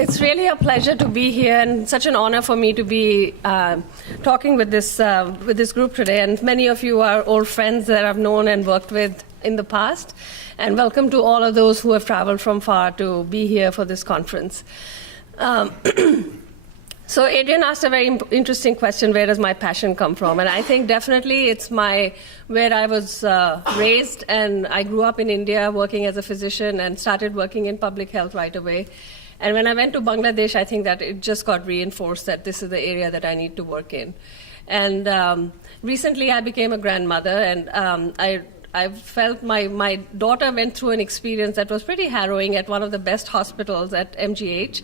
It's really a pleasure to be here, and such an honor for me to be talking with this group today. And many of you are old friends that I've known and worked with in the past. And welcome to all of those who have traveled from far to be here for this conference. So Adrian asked a very interesting question, where does my passion come from? And I think definitely it's where I was raised, and I grew up in India working as a physician and started working in public health right away. And when I went to Bangladesh, I think that it just got reinforced that this is the area that I need to work in. And recently I became a grandmother, and I felt my daughter went through an experience that was pretty harrowing at one of the best hospitals at MGH.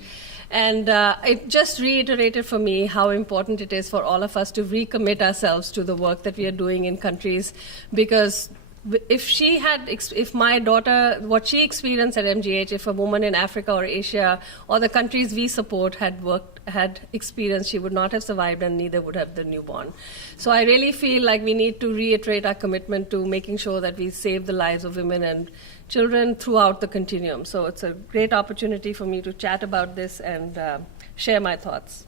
And it just reiterated for me how important it is for all of us to recommit ourselves to the work that we are doing in countries, because if my daughter, what she experienced at MGH, if a woman in Africa or Asia or the countries we support had experienced, she would not have survived, and neither would have the newborn. So I really feel like we need to reiterate our commitment to making sure that we save the lives of women and children throughout the continuum. So it's a great opportunity for me to chat about this and share my thoughts.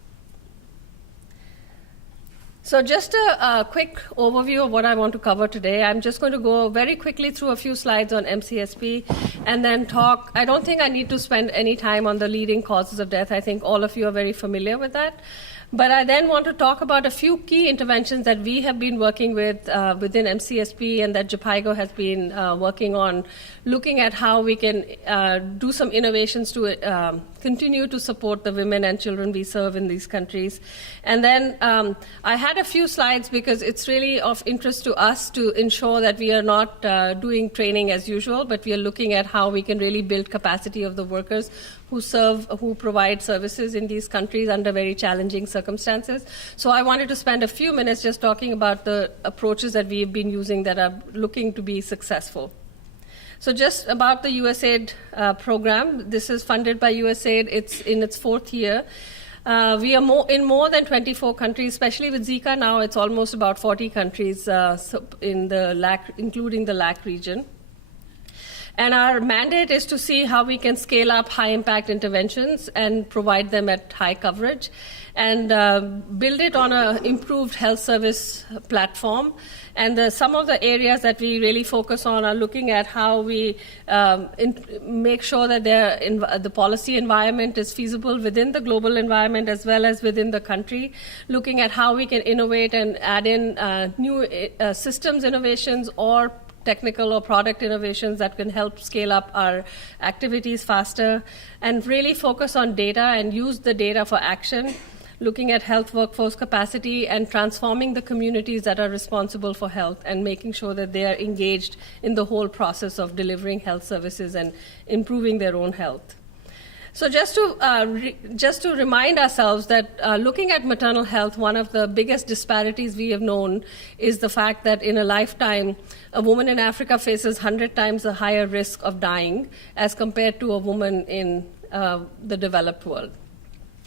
So just a quick overview of what I want to cover today. I'm just going to go very quickly through a few slides on MCSP and then talk. I don't think I need to spend any time on the leading causes of death. I think all of you are very familiar with that. But I then want to talk about a few key interventions that we have been working with within MCSP and that Jhpiego has been working on, looking at how we can do some innovations to continue to support the women and children we serve in these countries. And then I had a few slides because it's really of interest to us to ensure that we are not doing training as usual, but we are looking at how we can really build capacity of the workers who provide services in these countries under very challenging circumstances. So I wanted to spend a few minutes just talking about the approaches that we've been using that are looking to be successful. So just about the USAID program, this is funded by USAID. It's in its 4th year. We are in more than 24 countries, especially with Zika now. It's almost about 40 countries in the including the LAC region. And our mandate is to see how we can scale up high-impact interventions and provide them at high coverage and build it on an improved health service platform. And some of the areas that we really focus on are looking at how we make sure that the policy environment is feasible within the global environment as well as within the country, looking at how we can innovate and add in new systems innovations or technical or product innovations that can help scale up our activities faster, and really focus on data and use the data for action, looking at health workforce capacity and transforming the communities that are responsible for health and making sure that they are engaged in the whole process of delivering health services and improving their own health. So just to remind ourselves that looking at maternal health, one of the biggest disparities we have known is the fact that in a lifetime, a woman in Africa faces 100 times a higher risk of dying as compared to a woman in the developed world.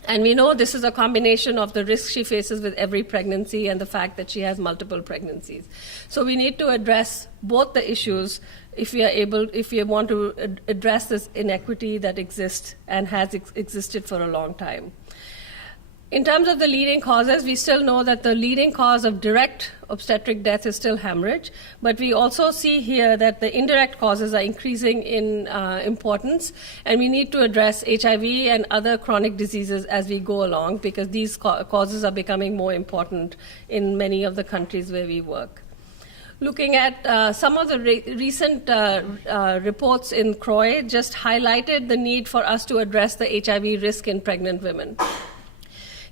And we know this is a combination of the risk she faces with every pregnancy and the fact that she has multiple pregnancies. So we need to address both the issues if we want to address this inequity that exists and has existed for a long time. In terms of the leading causes, we still know that the leading cause of direct obstetric death is still hemorrhage, but we also see here that the indirect causes are increasing in importance, and we need to address HIV and other chronic diseases as we go along, because these causes are becoming more important in many of the countries where we work. Looking at some of the recent reports in CROI just highlighted the need for us to address the HIV risk in pregnant women.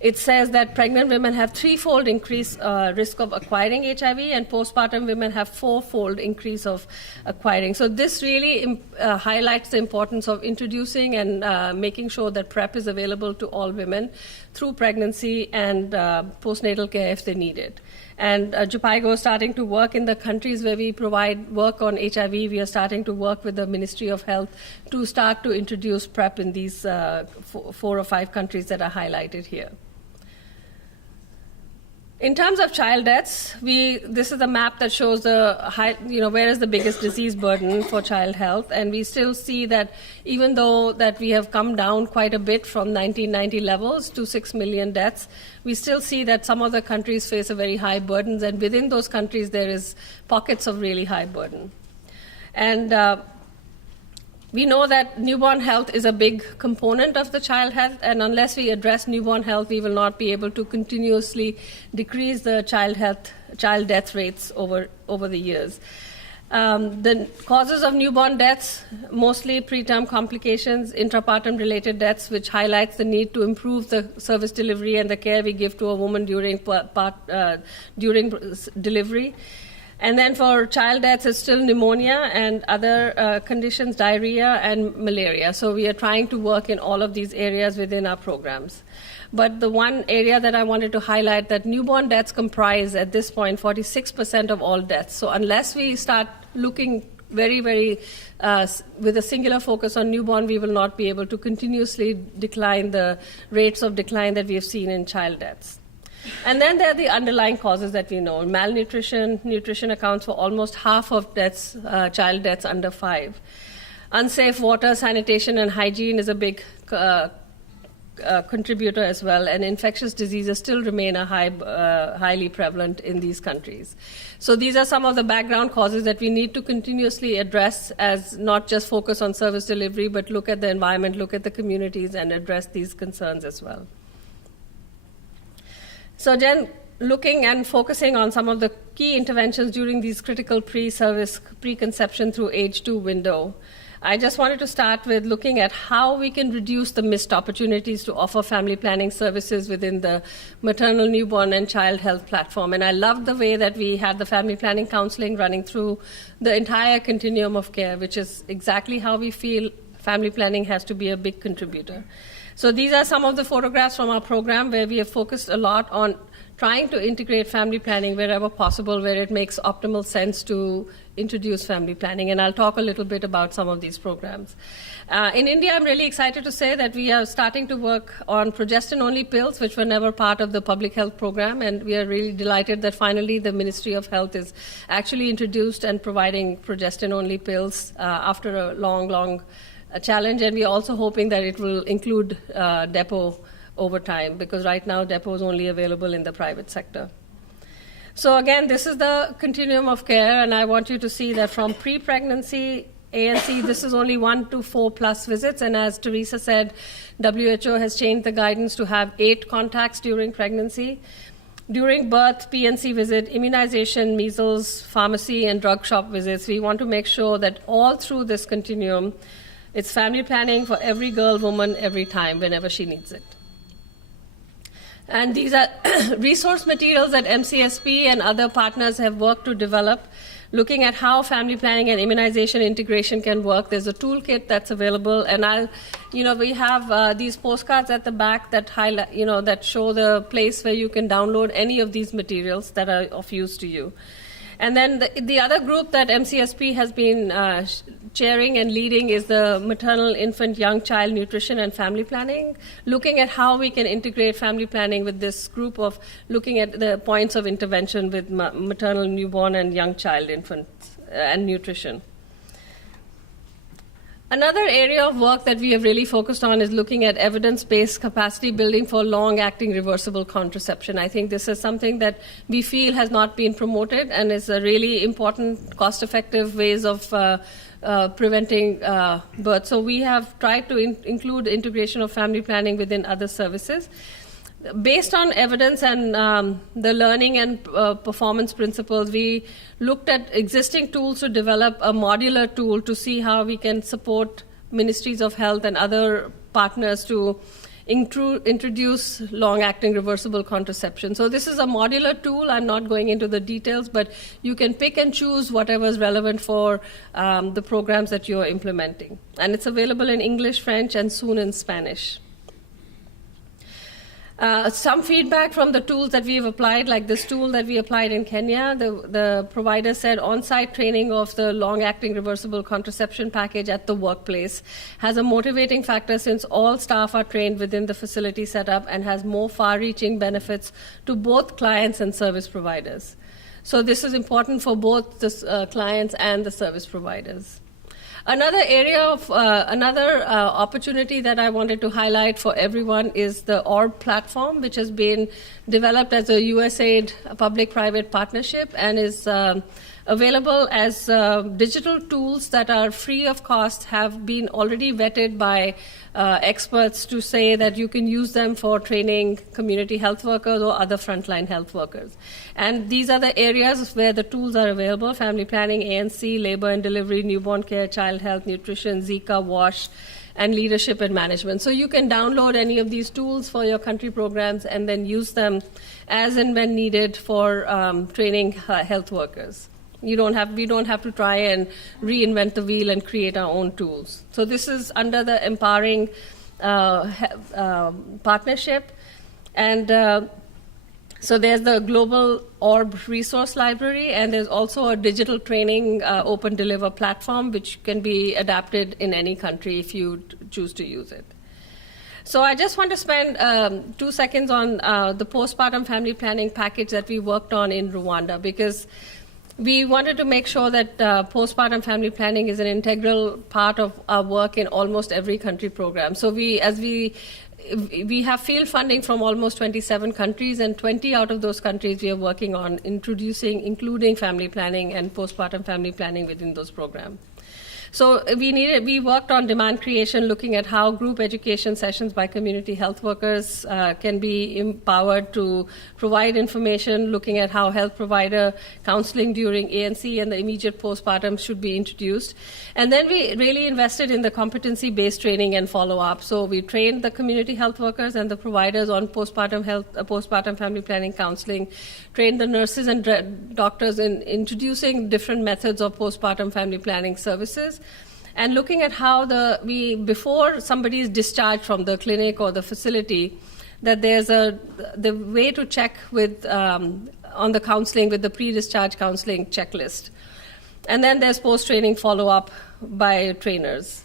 It says that pregnant women have 3-fold increased risk of acquiring HIV, and postpartum women have 4-fold increase of acquiring. So this really highlights the importance of introducing and making sure that PrEP is available to all women through pregnancy and postnatal care if they need it. And Jhpiego is starting to work in the countries where we provide work on HIV. We are starting to work with the Ministry of Health to start to introduce PrEP in these 4 or 5 countries that are highlighted here. In terms of child deaths, this is a map that shows where is the biggest disease burden for child health, and we still see that even though that we have come down quite a bit from 1990 levels to 6 million deaths, we still see that some of the countries face a very high burdens, and within those countries there is pockets of really high burden. And we know that newborn health is a big component of the child health, and unless we address newborn health, we will not be able to continuously decrease the child death rates over the years. The causes of newborn deaths, mostly preterm complications, intrapartum related deaths, which highlights the need to improve the service delivery and the care we give to a woman during delivery. And then for child deaths, it's still pneumonia and other conditions, diarrhea and malaria. So we are trying to work in all of these areas within our programs. But the one area that I wanted to highlight, that newborn deaths comprise at this point 46% of all deaths. So unless we start looking very, very with a singular focus on newborn, we will not be able to continuously decline the rates of decline that we have seen in child deaths. And then there are the underlying causes that we know. Malnutrition, nutrition accounts for almost half of deaths, child deaths under 5. Unsafe water, sanitation, and hygiene is a big contributor as well, and infectious diseases still remain highly prevalent in these countries. So these are some of the background causes that we need to continuously address, as not just focus on service delivery, but look at the environment, look at the communities, and address these concerns as well. So then, looking and focusing on some of the key interventions during these critical pre-service, preconception through age 2 window, I just wanted to start with looking at how we can reduce the missed opportunities to offer family planning services within the maternal, newborn, and child health platform. And I loved the way that we had the family planning counseling running through the entire continuum of care, which is exactly how we feel family planning has to be a big contributor. So these are some of the photographs from our program where we have focused a lot on trying to integrate family planning wherever possible, where it makes optimal sense to introduce family planning. And I'll talk a little bit about some of these programs. In India, I'm really excited to say that we are starting to work on progestin-only pills, which were never part of the public health program. And we are really delighted that finally the Ministry of Health is actually introduced and providing progestin-only pills after a long challenge, and we're also hoping that it will include depot over time, because right now depot is only available in the private sector. So again, this is the continuum of care, and I want you to see that from pre-pregnancy ANC, this is only 1 to 4 plus visits, and as Teresa said, WHO has changed the guidance to have 8 contacts during pregnancy. During birth, PNC visit, immunization, measles, pharmacy, and drug shop visits, we want to make sure that all through this continuum, it's family planning for every girl, woman, every time, whenever she needs it. And these are resource materials that MCSP and other partners have worked to develop, looking at how family planning and immunization integration can work. There's a toolkit that's available, and we have these postcards at the back that highlight, that show the place where you can download any of these materials that are of use to you. And then the other group that MCSP has been chairing and leading is the Maternal, Infant, Young Child Nutrition and Family Planning, looking at how we can integrate family planning with this group of looking at the points of intervention with maternal, newborn, and young child, infant, and nutrition. Another area of work that we have really focused on is looking at evidence-based capacity building for long-acting reversible contraception. I think this is something that we feel has not been promoted and is a really important, cost-effective ways of preventing birth. So we have tried to include integration of family planning within other services. Based on evidence and the learning and performance principles, we looked at existing tools to develop a modular tool to see how we can support ministries of health and other partners to introduce long-acting reversible contraception. So this is a modular tool. I'm not going into the details, but you can pick and choose whatever is relevant for the programs that you're implementing. And it's available in English, French, and soon in Spanish. Some feedback from the tools that we've applied, like this tool that we applied in Kenya. The provider said on-site training of the long-acting reversible contraception package at the workplace has a motivating factor since all staff are trained within the facility setup and has more far-reaching benefits to both clients and service providers. So this is important for both the clients and the service providers. Another area of opportunity that I wanted to highlight for everyone is the ORB platform, which has been developed as a USAID public-private partnership and is available as digital tools that are free of cost, have been already vetted by experts to say that you can use them for training community health workers or other frontline health workers. And these are the areas where the tools are available: family planning, ANC, labor and delivery, newborn care, child health, nutrition, Zika, WASH, and leadership and management. So you can download any of these tools for your country programs and then use them as and when needed for training health workers. We don't have to try and reinvent the wheel and create our own tools. So this is under the Empowering Partnership. And so there's the Global ORB Resource Library, and there's also a digital training open deliver platform, which can be adapted in any country if you choose to use it. So I just want to spend 2 seconds on the postpartum family planning package that we worked on in Rwanda, because we wanted to make sure that postpartum family planning is an integral part of our work in almost every country program. So we have field funding from almost 27 countries, and 20 out of those countries we are working on including family planning and postpartum family planning within those programs. So we worked on demand creation, looking at how group education sessions by community health workers can be empowered to provide information, looking at how health provider counseling during ANC and the immediate postpartum should be introduced. And then we really invested in the competency-based training and follow-up. So we trained the community health workers and the providers on postpartum family planning counseling, trained the nurses and doctors in introducing different methods of postpartum family planning services, and looking at how before somebody is discharged from the clinic or the facility, that there's the way to check with on the counseling with the pre-discharge counseling checklist. And then there's post-training follow-up by trainers.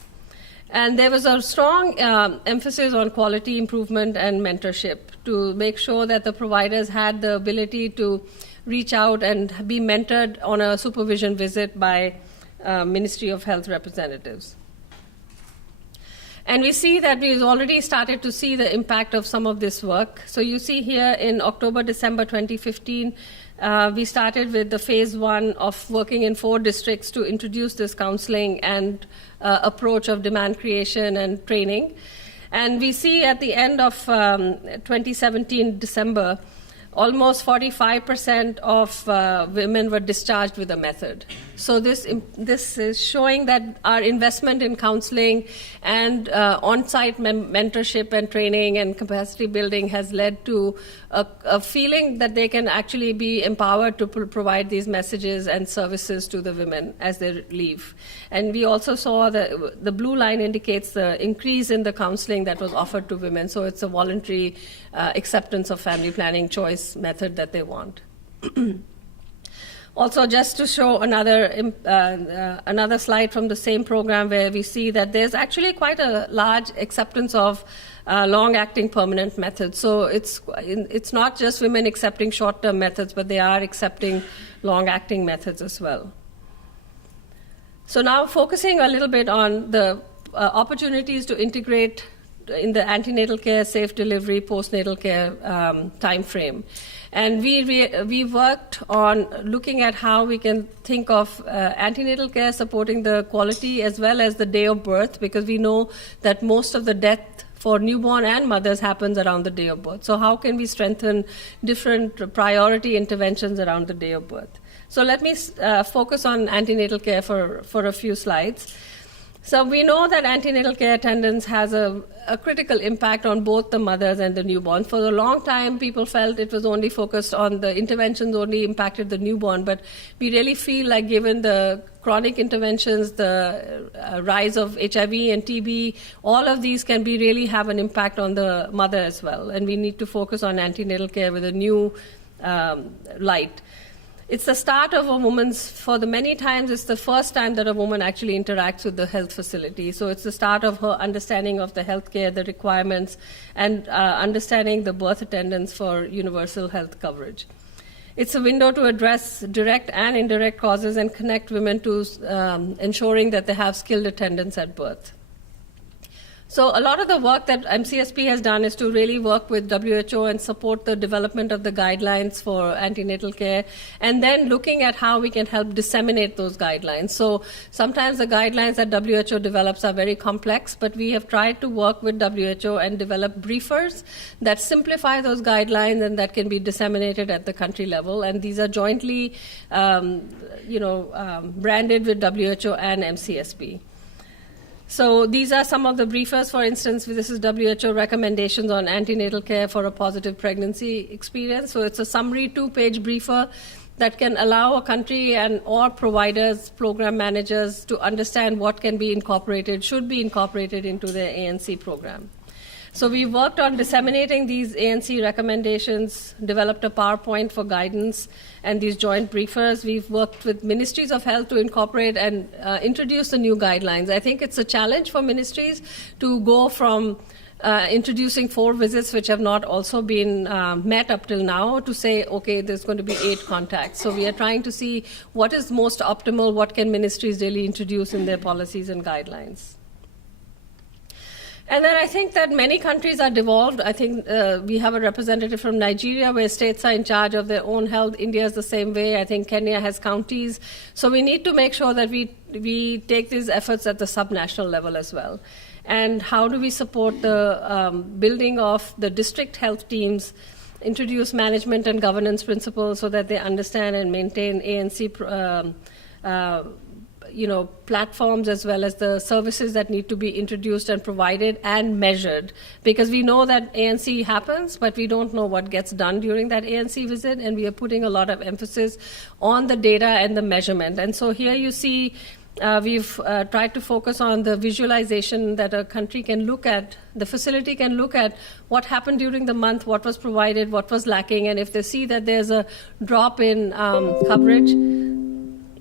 And there was a strong emphasis on quality improvement and mentorship to make sure that the providers had the ability to reach out and be mentored on a supervision visit by Ministry of Health representatives. And we see that we've already started to see the impact of some of this work. So you see here in October, December 2015, we started with the phase 1 of working in 4 districts to introduce this counseling and approach of demand creation and training. And we see at the end of 2017, December, almost 45% of women were discharged with a method. So this is showing that our investment in counseling and on-site mentorship and training and capacity building has led to a feeling that they can actually be empowered to provide these messages and services to the women as they leave. And we also saw the blue line indicates the increase in the counseling that was offered to women. So it's a voluntary acceptance of family planning choice method that they want. Also, just to show another slide from the same program, where we see that there's actually quite a large acceptance of long-acting permanent methods. So it's not just women accepting short-term methods, but they are accepting long-acting methods as well. So now focusing a little bit on the opportunities to integrate in the antenatal care, safe delivery, postnatal care time frame. And we worked on looking at how we can think of antenatal care supporting the quality as well as the day of birth, because we know that most of the death for newborn and mothers happens around the day of birth. So how can we strengthen different priority interventions around the day of birth? So let me focus on antenatal care for a few slides. So we know that antenatal care attendance has a critical impact on both the mothers and the newborn. For a long time, people felt it was only focused on the interventions only impacted the newborn, but we really feel like given the chronic interventions, the rise of HIV and TB, all of these can be really have an impact on the mother as well. And we need to focus on antenatal care with a new light. It's the start of a woman's, for the many times, it's the first time that a woman actually interacts with the health facility. So it's the start of her understanding of the healthcare, the requirements, and understanding the birth attendance for universal health coverage. It's a window to address direct and indirect causes and connect women to ensuring that they have skilled attendance at birth. So a lot of the work that MCSP has done is to really work with WHO and support the development of the guidelines for antenatal care, and then looking at how we can help disseminate those guidelines. So sometimes the guidelines that WHO develops are very complex, but we have tried to work with WHO and develop briefers that simplify those guidelines and that can be disseminated at the country level. And these are jointly branded with WHO and MCSP. So these are some of the briefers. For instance, this is WHO recommendations on antenatal care for a positive pregnancy experience. So it's a summary 2-page briefer that can allow a country and or providers, program managers to understand what can be incorporated, should be incorporated into their ANC program. So we worked on disseminating these ANC recommendations, developed a PowerPoint for guidance, and these joint briefers. We've worked with ministries of health to incorporate and introduce the new guidelines. I think it's a challenge for ministries to go from introducing 4 visits, which have not also been met up till now, to say, okay, there's going to be 8 contacts. So we are trying to see what is most optimal, what can ministries really introduce in their policies and guidelines. And then I think that many countries are devolved. I think we have a representative from Nigeria where states are in charge of their own health. India is the same way. I think Kenya has counties. So we need to make sure that we take these efforts at the subnational level as well. And how do we support the building of the district health teams, introduce management and governance principles so that they understand and maintain ANC platforms as well as the services that need to be introduced and provided and measured. Because we know that ANC happens, but we don't know what gets done during that ANC visit, and we are putting a lot of emphasis on the data and the measurement. And so here you see we've tried to focus on the visualization that a country can look at, the facility can look at what happened during the month, what was provided, what was lacking, and if they see that there's a drop in coverage,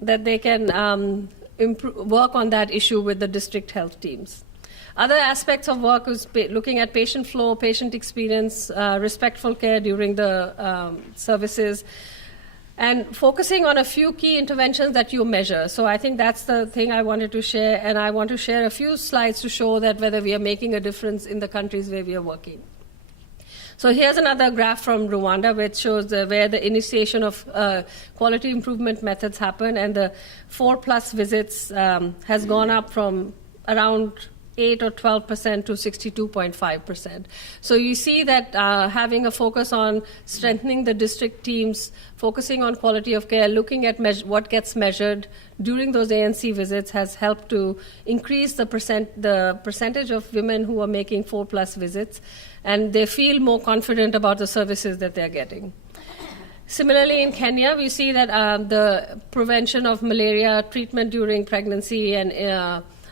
that they can work on that issue with the district health teams. Other aspects of work is looking at patient flow, patient experience, respectful care during the services, and focusing on a few key interventions that you measure. So I think that's the thing I wanted to share, and I want to share a few slides to show that whether we are making a difference in the countries where we are working. So here's another graph from Rwanda, which shows where the initiation of quality improvement methods happen, and the 4+ visits has gone up from around 8 or 12% to 62.5%. So you see that having a focus on strengthening the district teams, focusing on quality of care, looking at what gets measured during those ANC visits has helped to increase the percentage of women who are making 4+ visits, and they feel more confident about the services that they're getting. Similarly, in Kenya, we see that the prevention of malaria, treatment during pregnancy, and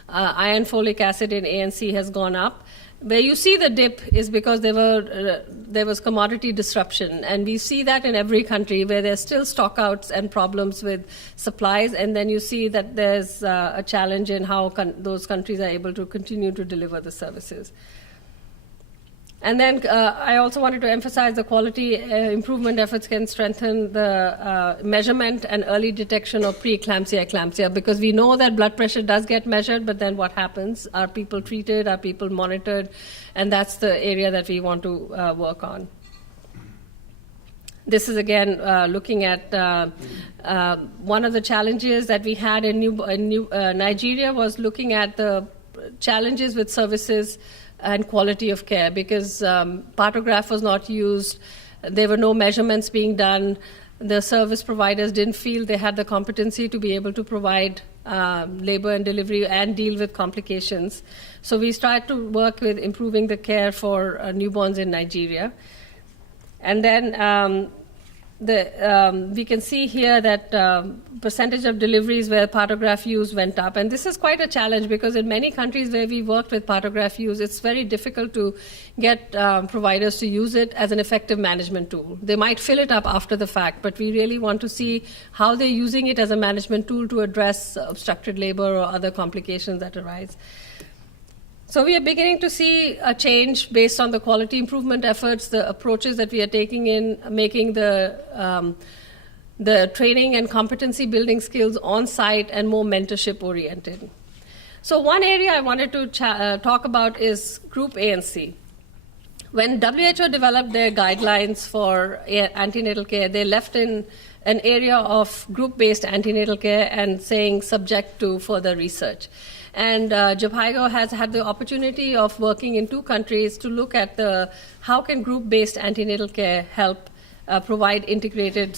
iron folic acid in ANC has gone up. Where you see the dip is because there was commodity disruption, and we see that in every country where there's still stockouts and problems with supplies, and then you see that there's a challenge in how those countries are able to continue to deliver the services. And then I also wanted to emphasize the quality improvement efforts can strengthen the measurement and early detection of preeclampsia, eclampsia, because we know that blood pressure does get measured, but then what happens? Are people treated? Are people monitored? And that's the area that we want to work on. This is, again, looking at one of the challenges that we had in Nigeria was looking at the challenges with services and quality of care, because partograph was not used, there were no measurements being done, the service providers didn't feel they had the competency to be able to provide labor and delivery and deal with complications. So we start to work with improving the care for newborns in Nigeria. And then we can see here that percentage of deliveries where partograph use went up. And this is quite a challenge because in many countries where we worked with partograph use, it's very difficult to get providers to use it as an effective management tool. They might fill it up after the fact, but we really want to see how they're using it as a management tool to address obstructed labor or other complications that arise. So we are beginning to see a change based on the quality improvement efforts, the approaches that we are taking in making the training and competency building skills on-site and more mentorship-oriented. So one area I wanted to talk about is group ANC. When WHO developed their guidelines for antenatal care, they left in an area of group-based antenatal care and saying subject to further research. And Jhpiego has had the opportunity of working in 2 countries to look at how can group-based antenatal care help provide integrated,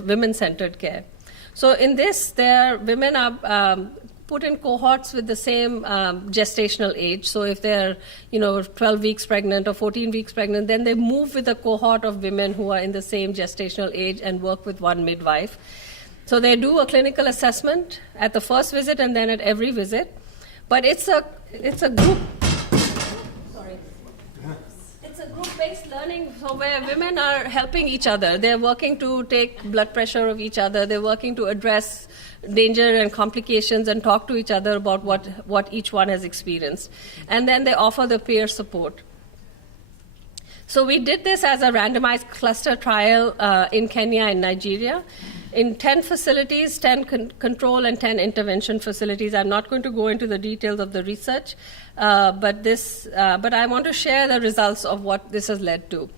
women-centered care. So in this, women are put in cohorts with the same gestational age. So if they're 12 weeks pregnant or 14 weeks pregnant, then they move with a cohort of women who are in the same gestational age and work with one midwife. So they do a clinical assessment at the first visit and then at every visit. But it's a group. Sorry. It's a group-based learning, so where women are helping each other. They're working to take blood pressure of each other. They're working to address danger and complications and talk to each other about what each one has experienced. And then they offer the peer support. So we did this as a randomized cluster trial in Kenya and Nigeria. In 10 facilities, 10 control and 10 intervention facilities. I'm not going to go into the details of the research, but I want to share the results of what this has led to.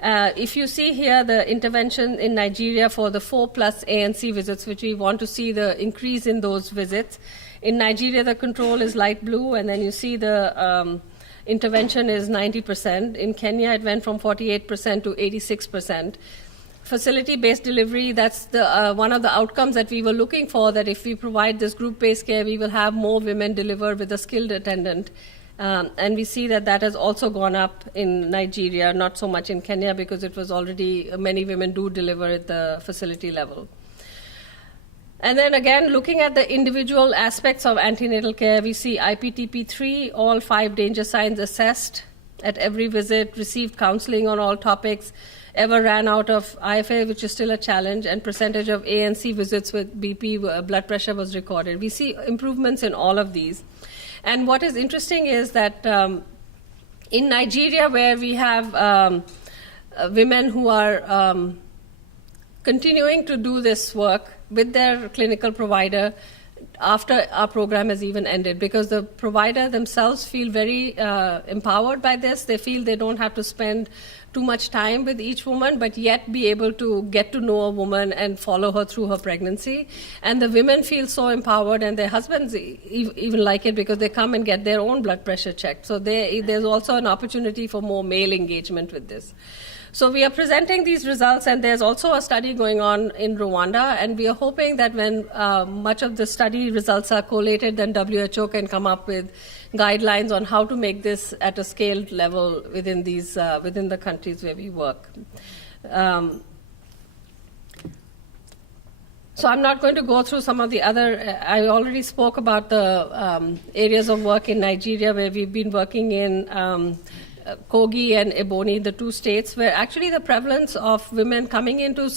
If you see here the intervention in Nigeria for the 4+ ANC visits, which we want to see the increase in those visits. In Nigeria, the control is light blue, and then you see the intervention is 90%. In Kenya, it went from 48% to 86%. Facility-based delivery, that's one of the outcomes that we were looking for, that if we provide this group-based care, we will have more women deliver with a skilled attendant. And we see that has also gone up in Nigeria, not so much in Kenya because it was already, many women do deliver at the facility level. And then again, looking at the individual aspects of antenatal care, we see IPTP3, all 5 danger signs assessed at every visit, received counseling on all topics, ever ran out of IFA, which is still a challenge, and percentage of ANC visits with BP blood pressure was recorded. We see improvements in all of these. And what is interesting is that in Nigeria, where we have women who are continuing to do this work with their clinical provider after our program has even ended, because the provider themselves feel very empowered by this. They feel they don't have to spend too much time with each woman, but yet be able to get to know a woman and follow her through her pregnancy. And the women feel so empowered, and their husbands even like it because they come and get their own blood pressure checked. So there's also an opportunity for more male engagement with this. So we are presenting these results, and there's also a study going on in Rwanda, and we are hoping that when much of the study results are collated, then WHO can come up with guidelines on how to make this at a scaled level within the countries where we work. So I'm not going to go through some of the other, I already spoke about the areas of work in Nigeria where we've been working in Kogi and Ebonyi, the 2 states, where actually the prevalence of women coming into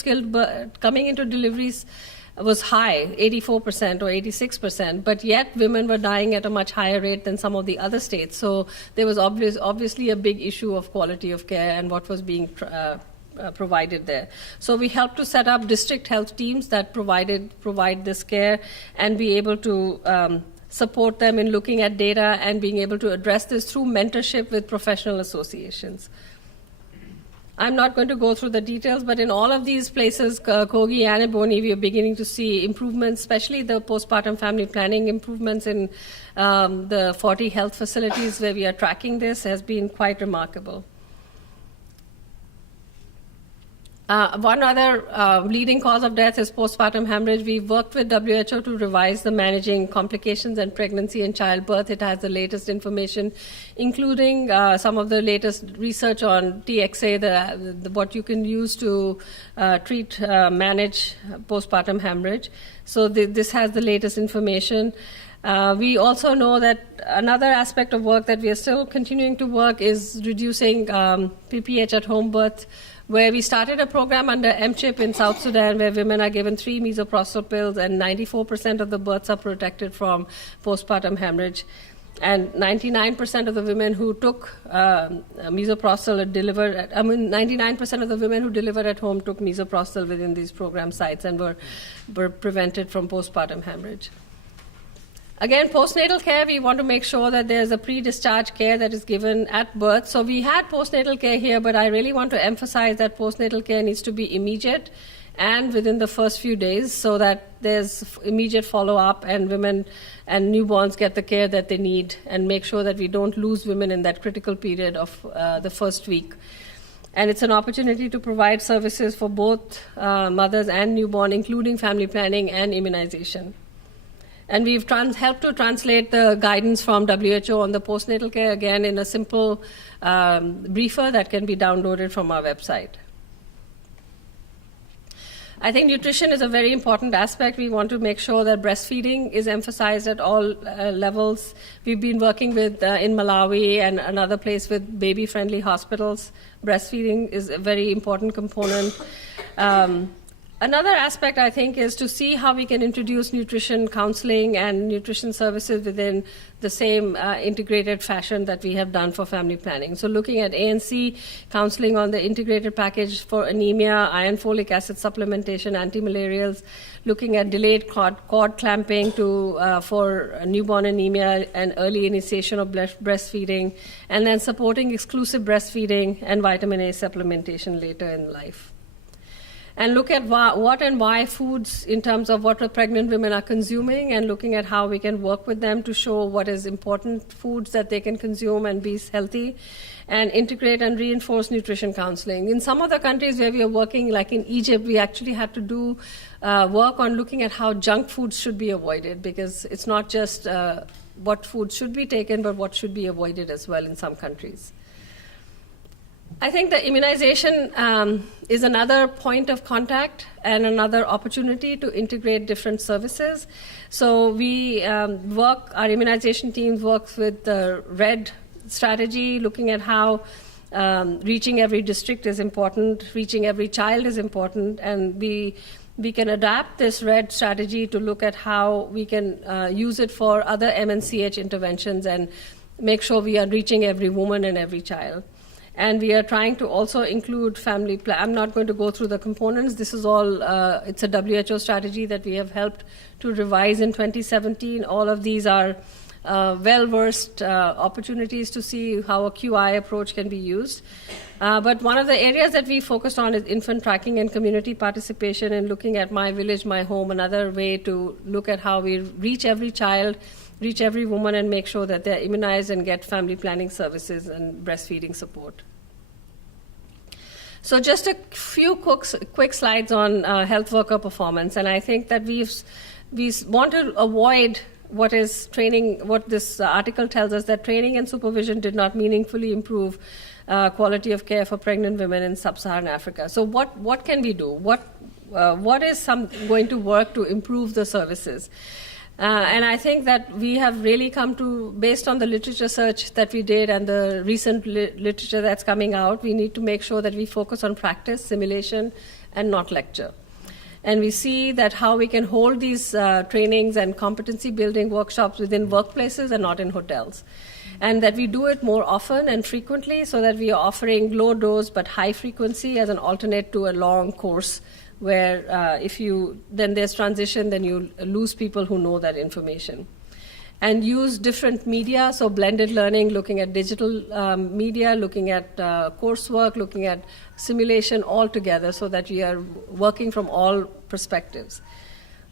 deliveries was high, 84% or 86%, but yet women were dying at a much higher rate than some of the other states. So there was obviously a big issue of quality of care and what was being provided there. So we helped to set up district health teams that provide this care and be able to support them in looking at data and being able to address this through mentorship with professional associations. I'm not going to go through the details, but in all of these places, Kogi and Ebonyi, we are beginning to see improvements, especially the postpartum family planning improvements in the 40 health facilities where we are tracking this has been quite remarkable. One other leading cause of death is postpartum hemorrhage. We've worked with WHO to revise the managing complications and pregnancy and childbirth. It has the latest information, including some of the latest research on TXA, what you can use to manage postpartum hemorrhage. So this has the latest information. We also know that another aspect of work that we are still continuing to work is reducing PPH at home birth, where we started a program under MCHP in South Sudan where women are given 3 misoprostol pills and 94% of the births are protected from postpartum hemorrhage. And 99% of the women who took misoprostol delivered, 99% of the women who delivered at home took misoprostol within these program sites and were prevented from postpartum hemorrhage. Again, postnatal care, we want to make sure that there's a pre-discharge care that is given at birth. So we had postnatal care here, but I really want to emphasize that postnatal care needs to be immediate and within the first few days so that there's immediate follow-up and women and newborns get the care that they need and make sure that we don't lose women in that critical period of the first week. And it's an opportunity to provide services for both mothers and newborn, including family planning and immunization. And we've helped to translate the guidance from WHO on the postnatal care, again, in a simple briefer that can be downloaded from our website. I think nutrition is a very important aspect. We want to make sure that breastfeeding is emphasized at all levels. We've been working with, in Malawi and another place with baby-friendly hospitals. Breastfeeding is a very important component. Another aspect, I think, is to see how we can introduce nutrition counseling and nutrition services within the same integrated fashion that we have done for family planning. So looking at ANC counseling on the integrated package for anemia, iron folic acid supplementation, antimalarials, looking at delayed cord clamping for newborn anemia and early initiation of breastfeeding, and then supporting exclusive breastfeeding and vitamin A supplementation later in life. And look at what and why foods in terms of what the pregnant women are consuming and looking at how we can work with them to show what is important foods that they can consume and be healthy, and integrate and reinforce nutrition counseling. In some other countries where we are working, like in Egypt, we actually had to do work on looking at how junk foods should be avoided, because it's not just what foods should be taken, but what should be avoided as well in some countries. I think the immunization is another point of contact and another opportunity to integrate different services. So we our immunization teams works with the RED strategy, looking at how reaching every district is important, reaching every child is important, and we can adapt this RED strategy to look at how we can use it for other MNCH interventions and make sure we are reaching every woman and every child. And we are trying to also include family planning. I'm not going to go through the components. This is all, it's a WHO strategy that we have helped to revise in 2017. All of these are well-versed opportunities to see how a QI approach can be used. But one of the areas that we focused on is infant tracking and community participation, and looking at My Village, My Home, another way to look at how we reach every child, reach every woman, and make sure that they're immunized and get family planning services and breastfeeding support. So just a few quick slides on health worker performance. And I think that we want to avoid what this article tells us, that training and supervision did not meaningfully improve quality of care for pregnant women in sub-Saharan Africa. So what can we do? What is going to work to improve the services? And I think that we have really come to, based on the literature search that we did and the recent literature that's coming out, we need to make sure that we focus on practice, simulation, and not lecture. And we see that how we can hold these trainings and competency building workshops within workplaces and not in hotels. And that we do it more often and frequently so that we are offering low dose but high frequency as an alternate to a long course, where then there's transition, then you lose people who know that information. And use different media, so blended learning, looking at digital media, looking at coursework, looking at simulation all together so that we are working from all perspectives.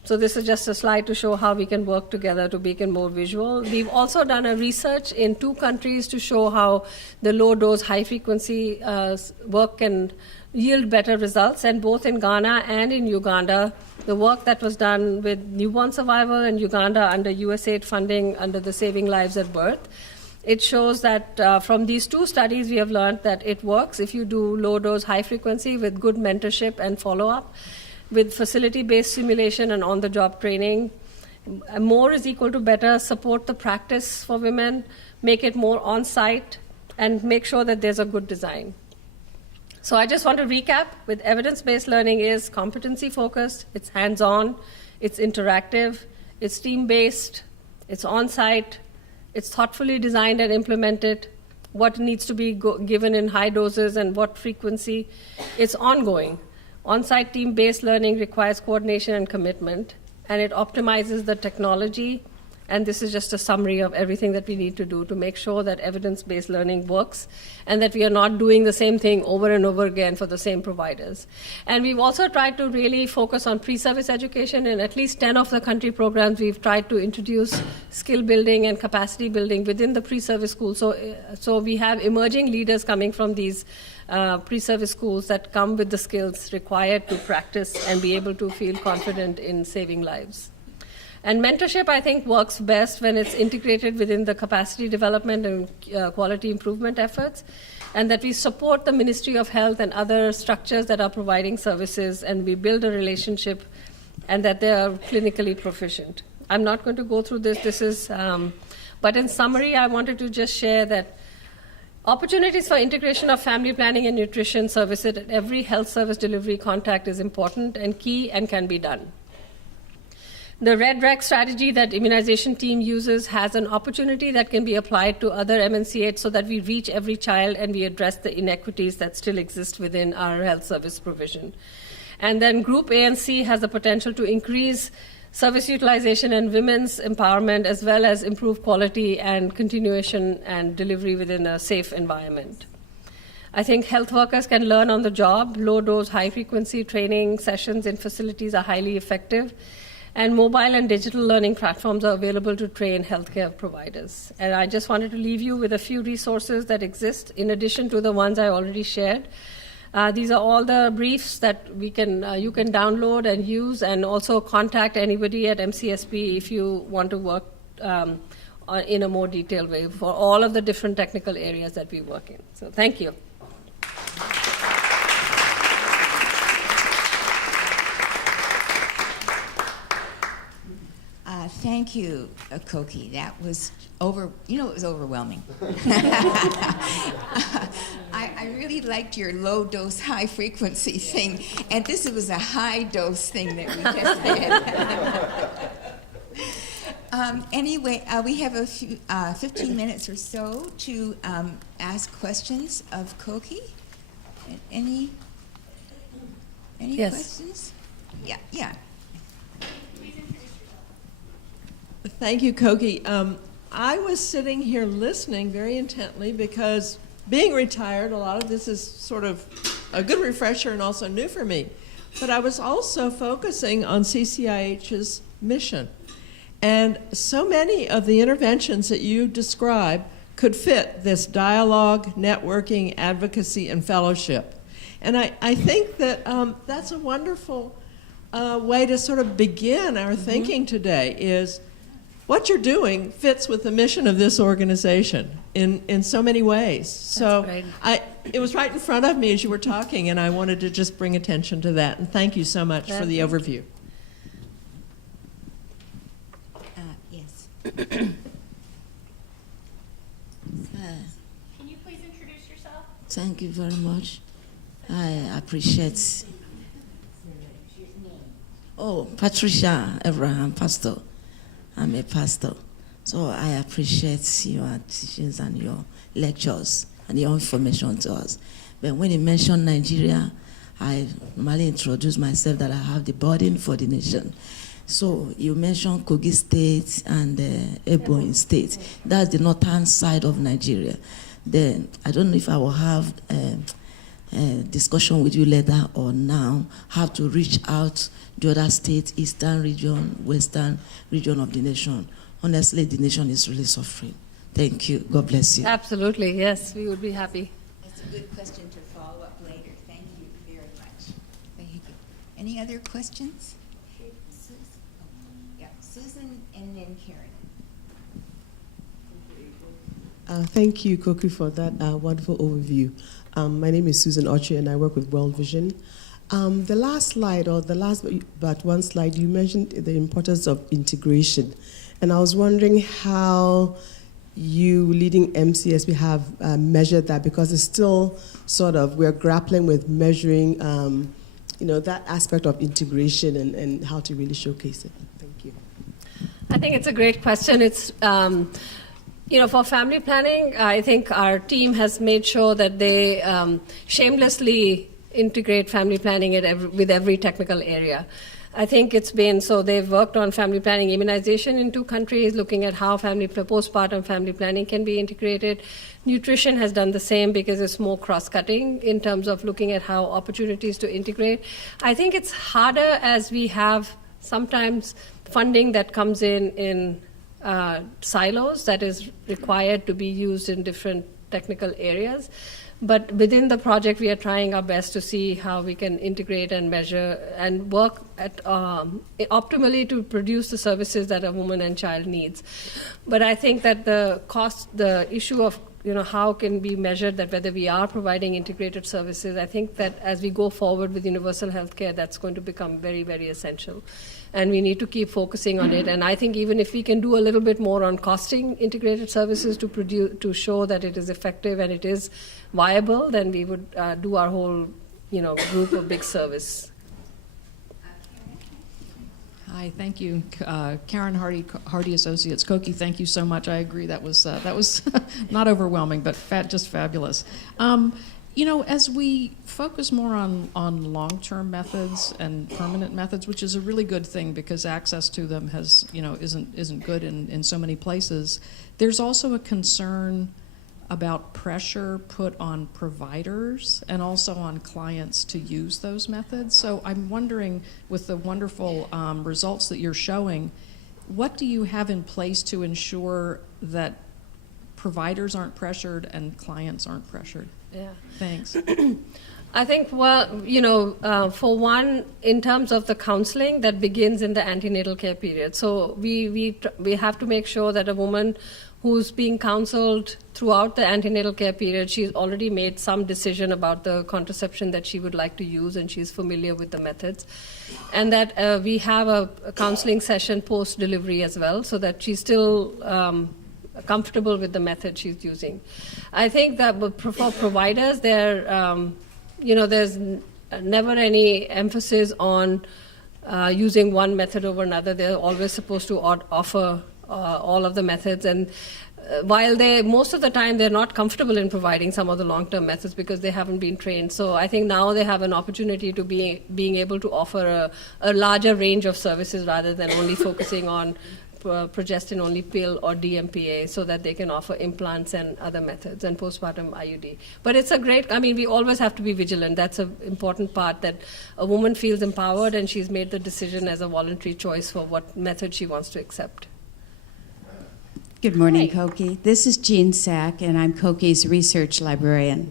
So this is just a slide to show how we can work together to make it more visual. We've also done a research in 2 countries to show how the low-dose, high-frequency work can yield better results. And both in Ghana and in Uganda, the work that was done with newborn survival in Uganda under USAID funding under the Saving Lives at Birth, it shows that from these 2 studies, we have learned that it works if you do low-dose, high-frequency with good mentorship and follow-up, with facility-based simulation and on-the-job training. More is equal to better. Support the practice for women, make it more on-site, and make sure that there's a good design. So I just want to recap. With evidence-based learning is competency-focused, it's hands-on, it's interactive, it's team-based, it's on-site, it's thoughtfully designed and implemented, what needs to be given in high doses and what frequency. It's ongoing. On-site team-based learning requires coordination and commitment, and it optimizes the technology. And this is just a summary of everything that we need to do to make sure that evidence-based learning works and that we are not doing the same thing over and over again for the same providers. And we've also tried to really focus on pre-service education. In at least 10 of the country programs, we've tried to introduce skill building and capacity building within the pre-service school. So we have emerging leaders coming from these pre-service schools that come with the skills required to practice and be able to feel confident in saving lives. And mentorship, I think, works best when it's integrated within the capacity development and quality improvement efforts, and that we support the Ministry of Health and other structures that are providing services, and we build a relationship, and that they are clinically proficient. I'm not going to go through this. But in summary, I wanted to just share that opportunities for integration of family planning and nutrition services at every health service delivery contact is important and key and can be done. The Red Rag strategy that immunization team uses has an opportunity that can be applied to other MNCH so that we reach every child and we address the inequities that still exist within our health service provision. And then Group A and C has the potential to increase service utilization and women's empowerment, as well as improve quality and continuation and delivery within a safe environment. I think health workers can learn on the job. Low-dose, high-frequency training sessions in facilities are highly effective. And mobile and digital learning platforms are available to train healthcare providers. And I just wanted to leave you with a few resources that exist in addition to the ones I already shared. These are all the briefs that you can download and use, and also contact anybody at MCSP if you want to work in a more detailed way for all of the different technical areas that we work in. So thank you. Thank you, Koki. That was it was overwhelming. I really liked your low dose, high frequency thing, and this was a high dose thing that we just did. Anyway, we have a few 15 minutes or so to ask questions of Koki. Any Yes. questions? Yeah. Thank you, Koki. I was sitting here listening very intently because being retired, a lot of this is sort of a good refresher and also new for me. But I was also focusing on CCIH's mission. And so many of the interventions that you describe could fit this dialogue, networking, advocacy, and fellowship. And I think that that's a wonderful way to sort of begin our thinking today is what you're doing fits with the mission of this organization in so many ways. So it was right in front of me as you were talking, and I wanted to just bring attention to that. And thank you so much for the overview. Yes. Can you please introduce yourself? Thank you very much. I appreciate. Oh, Patricia Abraham, pastor. I'm a pastor. So I appreciate your teachings and your lectures and your information to us. But when you mention Nigeria, I normally introduce myself that I have the burden for the nation. So you mentioned Kogi State and Ebonyi State. That's the northern side of Nigeria. Then I don't know if I will have discussion with you later or now, how to reach out to other states, eastern region, western region of the nation. Honestly, the nation is really suffering. Thank you. God bless you. Absolutely, yes, we would be happy. That's a good question to follow up later. Thank you very much. Thank you. Any other questions? Yeah, Susan and then Karen. Thank you, Koki, for that wonderful overview. My name is Susan Ochi, and I work with World Vision. The last slide, or the last but one slide, you mentioned the importance of integration. And I was wondering how you, leading MCSP, have measured that, because it's still sort of, we're grappling with measuring that aspect of integration and how to really showcase it. Thank you. I think it's a great question. It's for family planning, I think our team has made sure that they shamelessly integrate family planning with every technical area. I think it's been, so they've worked on family planning immunization in 2 countries, looking at how postpartum family planning can be integrated. Nutrition has done the same because it's more cross-cutting in terms of looking at how opportunities to integrate. I think it's harder as we have sometimes funding that comes in silos that is required to be used in different technical areas. But within the project, we are trying our best to see how we can integrate and measure and work at optimally to produce the services that a woman and child needs. But I think that the issue of how can be measured that whether we are providing integrated services, I think that as we go forward with universal healthcare, that's going to become very, very essential. And we need to keep focusing on it. And I think even if we can do a little bit more on costing integrated services to show that it is effective and it is viable, then we would do our whole group a big service. Hi, thank you. Karen Hardy Associates. Koki, thank you so much. I agree. That was not overwhelming, but just fabulous. As we focus more on long-term methods and permanent methods, which is a really good thing because access to them isn't good in so many places, there's also a concern about pressure put on providers and also on clients to use those methods. So I'm wondering, with the wonderful results that you're showing, what do you have in place to ensure that providers aren't pressured and clients aren't pressured? Yeah. Thanks. I think, for one, in terms of the counseling that begins in the antenatal care period. So we have to make sure that a woman who's being counseled throughout the antenatal care period, she's already made some decision about the contraception that she would like to use, and she's familiar with the methods. And that we have a counseling session post-delivery as well, so that she's still comfortable with the method she's using. I think that for providers, there's never any emphasis on using one method over another. They're always supposed to offer all of the methods, and while most of the time they're not comfortable in providing some of the long-term methods because they haven't been trained. So I think now they have an opportunity to being able to offer a larger range of services rather than only focusing on progestin-only pill or DMPA, so that they can offer implants and other methods and postpartum IUD. But it's we always have to be vigilant. That's an important part, that a woman feels empowered and she's made the decision as a voluntary choice for what method she wants to accept. Good morning, Koki. This is Jean Sack, and I'm Koki's research librarian.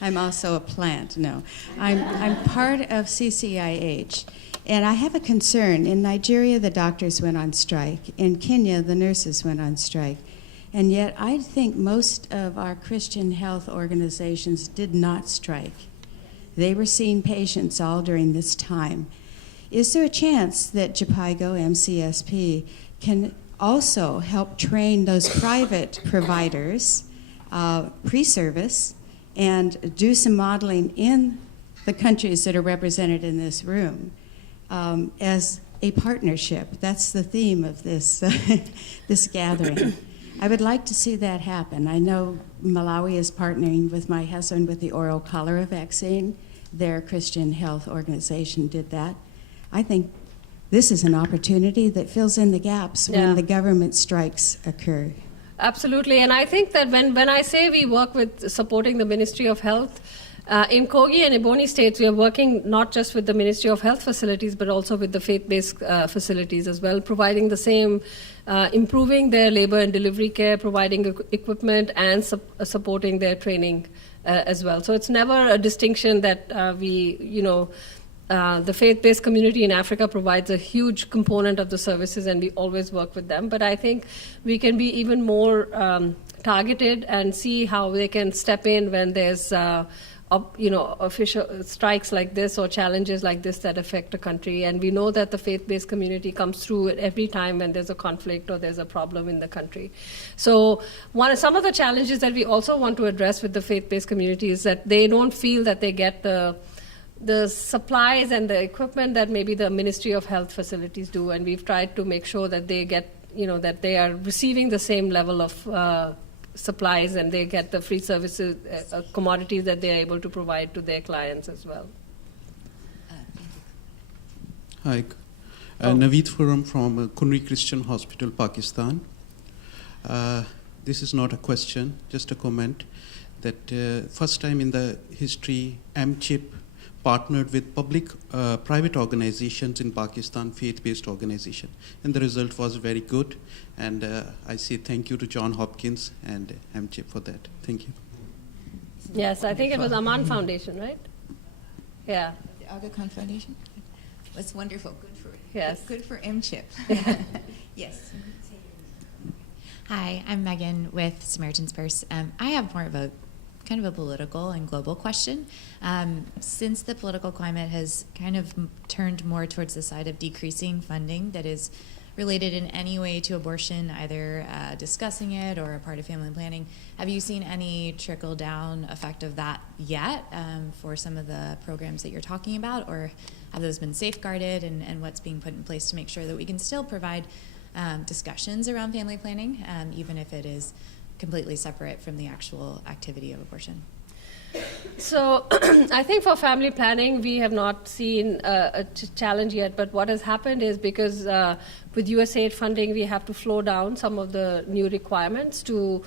I'm also a plant. No, I'm part of CCIH, and I have a concern. In Nigeria, the doctors went on strike. In Kenya, the nurses went on strike. And yet, I think most of our Christian health organizations did not strike. They were seeing patients all during this time. Is there a chance that Jhpiego, MCSP, can also help train those private providers pre-service and do some modeling in the countries that are represented in this room as a partnership? That's the theme of this, this gathering. I would like to see that happen. I know Malawi is partnering with my husband with the oral cholera vaccine. Their Christian health organization did that. I think this is an opportunity that fills in the gaps when the government strikes occur. Absolutely. And I think that when I say we work with supporting the Ministry of Health, in Kogi and Ebonyi states, we are working not just with the Ministry of Health facilities, but also with the faith-based facilities as well, providing the same, improving their labor and delivery care, providing equipment, and supporting their training as well. So it's never a distinction that the faith-based community in Africa provides a huge component of the services, and we always work with them. But I think we can be even more targeted and see how they can step in when there's official strikes like this or challenges like this that affect a country. And we know that the faith-based community comes through it every time when there's a conflict or there's a problem in the country. So some of the challenges that we also want to address with the faith-based community is that they don't feel that they get the supplies and the equipment that maybe the Ministry of Health facilities do. And we've tried to make sure that they get, that they are receiving the same level of supplies, and they get the free services, commodities that they are able to provide to their clients as well. Hi, Naveed Furam from Kunri Christian Hospital, Pakistan. This is not a question, just a comment that first time in the history, MCHP partnered with private organizations in Pakistan, faith-based organization, and the result was very good. And I say thank you to John Hopkins and MCHP for that. Thank you. Yes, I think it was Aman Foundation, right? Yeah. The Aga Khan Foundation? That's wonderful. Good for Yes. Good for MCHP. Yes. Hi, I'm Megan with Samaritan's Purse. I have more of a kind of a political and global question. Since the political climate has kind of turned more towards the side of decreasing funding that is related in any way to abortion, either discussing it or a part of family planning, have you seen any trickle-down effect of that yet for some of the programs that you're talking about, or have those been safeguarded, and what's being put in place to make sure that we can still provide discussions around family planning, even if it is completely separate from the actual activity of abortion? So I think for family planning, we have not seen a challenge yet, but what has happened is because with USAID funding, we have to flow down some of the new requirements to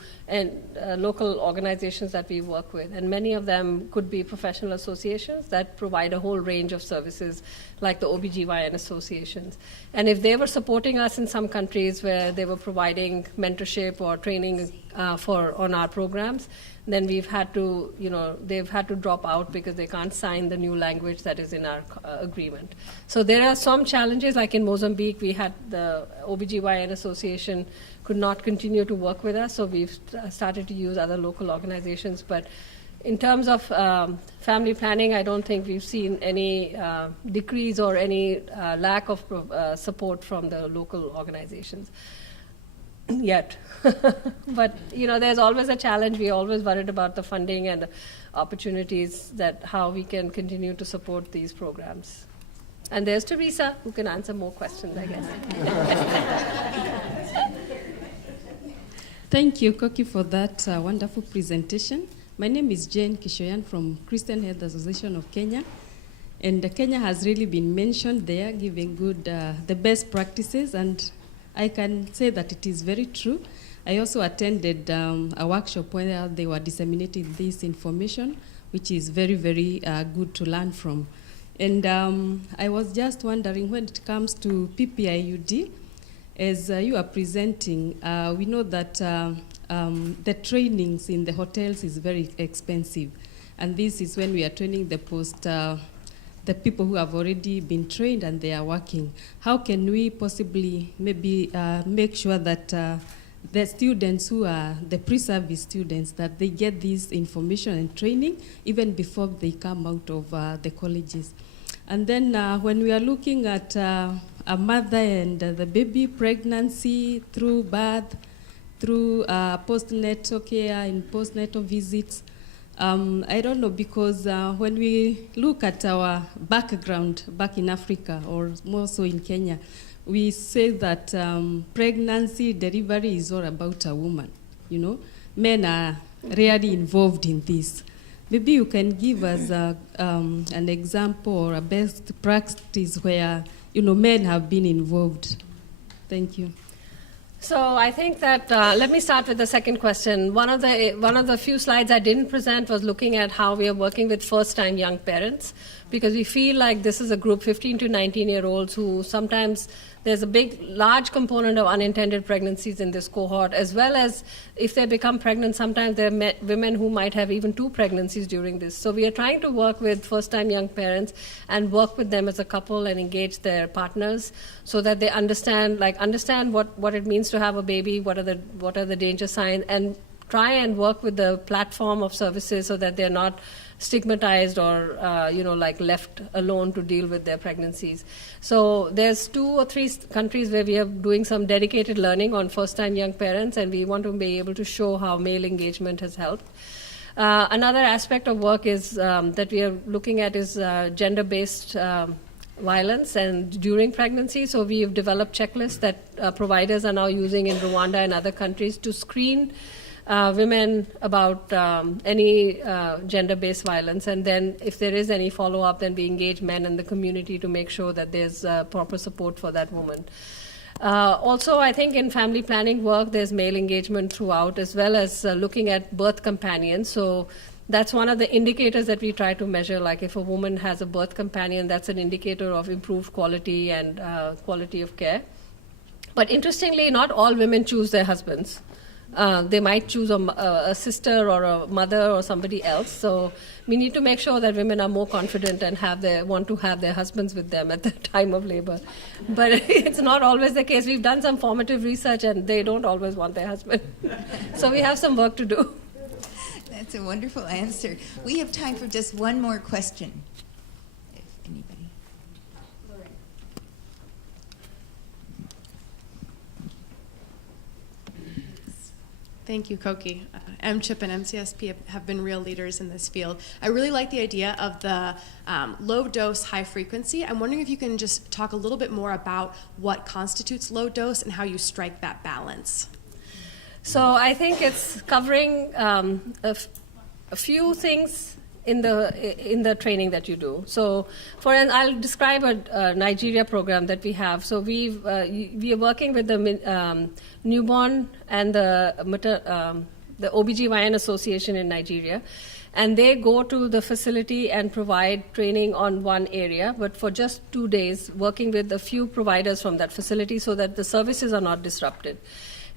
local organizations that we work with. And many of them could be professional associations that provide a whole range of services, like the OBGYN associations. And if they were supporting us in some countries where they were providing mentorship or training on our programs, then they've had to drop out because they can't sign the new language that is in our agreement. So there are some challenges, like in Mozambique, we had the OBGYN association could not continue to work with us, so we've started to use other local organizations. But in terms of family planning, I don't think we've seen any decrease or any lack of support from the local organizations yet. But there's always a challenge. We're always worried about the funding and the opportunities, that how we can continue to support these programs. And there's Teresa, who can answer more questions, I guess. Thank you, Koki, for that wonderful presentation. My name is Jane Kishoyan from Christian Health Association of Kenya. And Kenya has really been mentioned there, giving the best practices, and I can say that it is very true. I also attended a workshop where they were disseminating this information, which is very, very good to learn from. And I was just wondering, when it comes to PPIUD, as you are presenting, we know that the trainings in the hotels is very expensive. And this is when we are training the people who have already been trained and they are working. How can we possibly maybe make sure that the students who are the pre-service students, that they get this information and training even before they come out of the colleges? And then when we are looking at a mother and the baby pregnancy through birth, through postnatal care and postnatal visits, I don't know, because when we look at our background back in Africa, or more so in Kenya, we say that pregnancy, delivery is all about a woman. Men are rarely involved in this. Maybe you can give us an example or a best practice where men have been involved. Thank you. So I think that let me start with the second question. One of the few slides I didn't present was looking at how we are working with first-time young parents, because we feel like this is a group 15 to 19-year-olds who sometimes there's a large component of unintended pregnancies in this cohort, as well as if they become pregnant, sometimes there are women who might have even 2 pregnancies during this. So we are trying to work with first-time young parents and work with them as a couple and engage their partners so that they understand what it means to have a baby, what are the danger signs, and try and work with the platform of services so that they're not stigmatized or left alone to deal with their pregnancies. So there's 2 or 3 countries where we are doing some dedicated learning on first-time young parents, and we want to be able to show how male engagement has helped. Another aspect of work is that we are looking at is gender-based violence and during pregnancy. So we've developed checklists that providers are now using in Rwanda and other countries to screen women about any gender-based violence, and then if there is any follow-up, then we engage men in the community to make sure that there's proper support for that woman. Also, I think in family planning work, there's male engagement throughout, as well as looking at birth companions. So that's one of the indicators that we try to measure, like if a woman has a birth companion, that's an indicator of improved quality and quality of care. But interestingly, not all women choose their husbands. They might choose a sister or a mother or somebody else. So we need to make sure that women are more confident and want to have their husbands with them at the time of labor. But it's not always the case. We've done some formative research and they don't always want their husband. So we have some work to do. That's a wonderful answer. We have time for just one more question, if anybody. Thank you, Koki. MCHIP and MCSP have been real leaders in this field. I really like the idea of the low dose, high frequency. I'm wondering if you can just talk a little bit more about what constitutes low dose and how you strike that balance. So I think it's covering a few things in the training that you do. So, I'll describe a Nigeria program that we have. So we are working with the newborn and the OBGYN Association in Nigeria, and they go to the facility and provide training on one area, but for just 2 days, working with a few providers from that facility so that the services are not disrupted.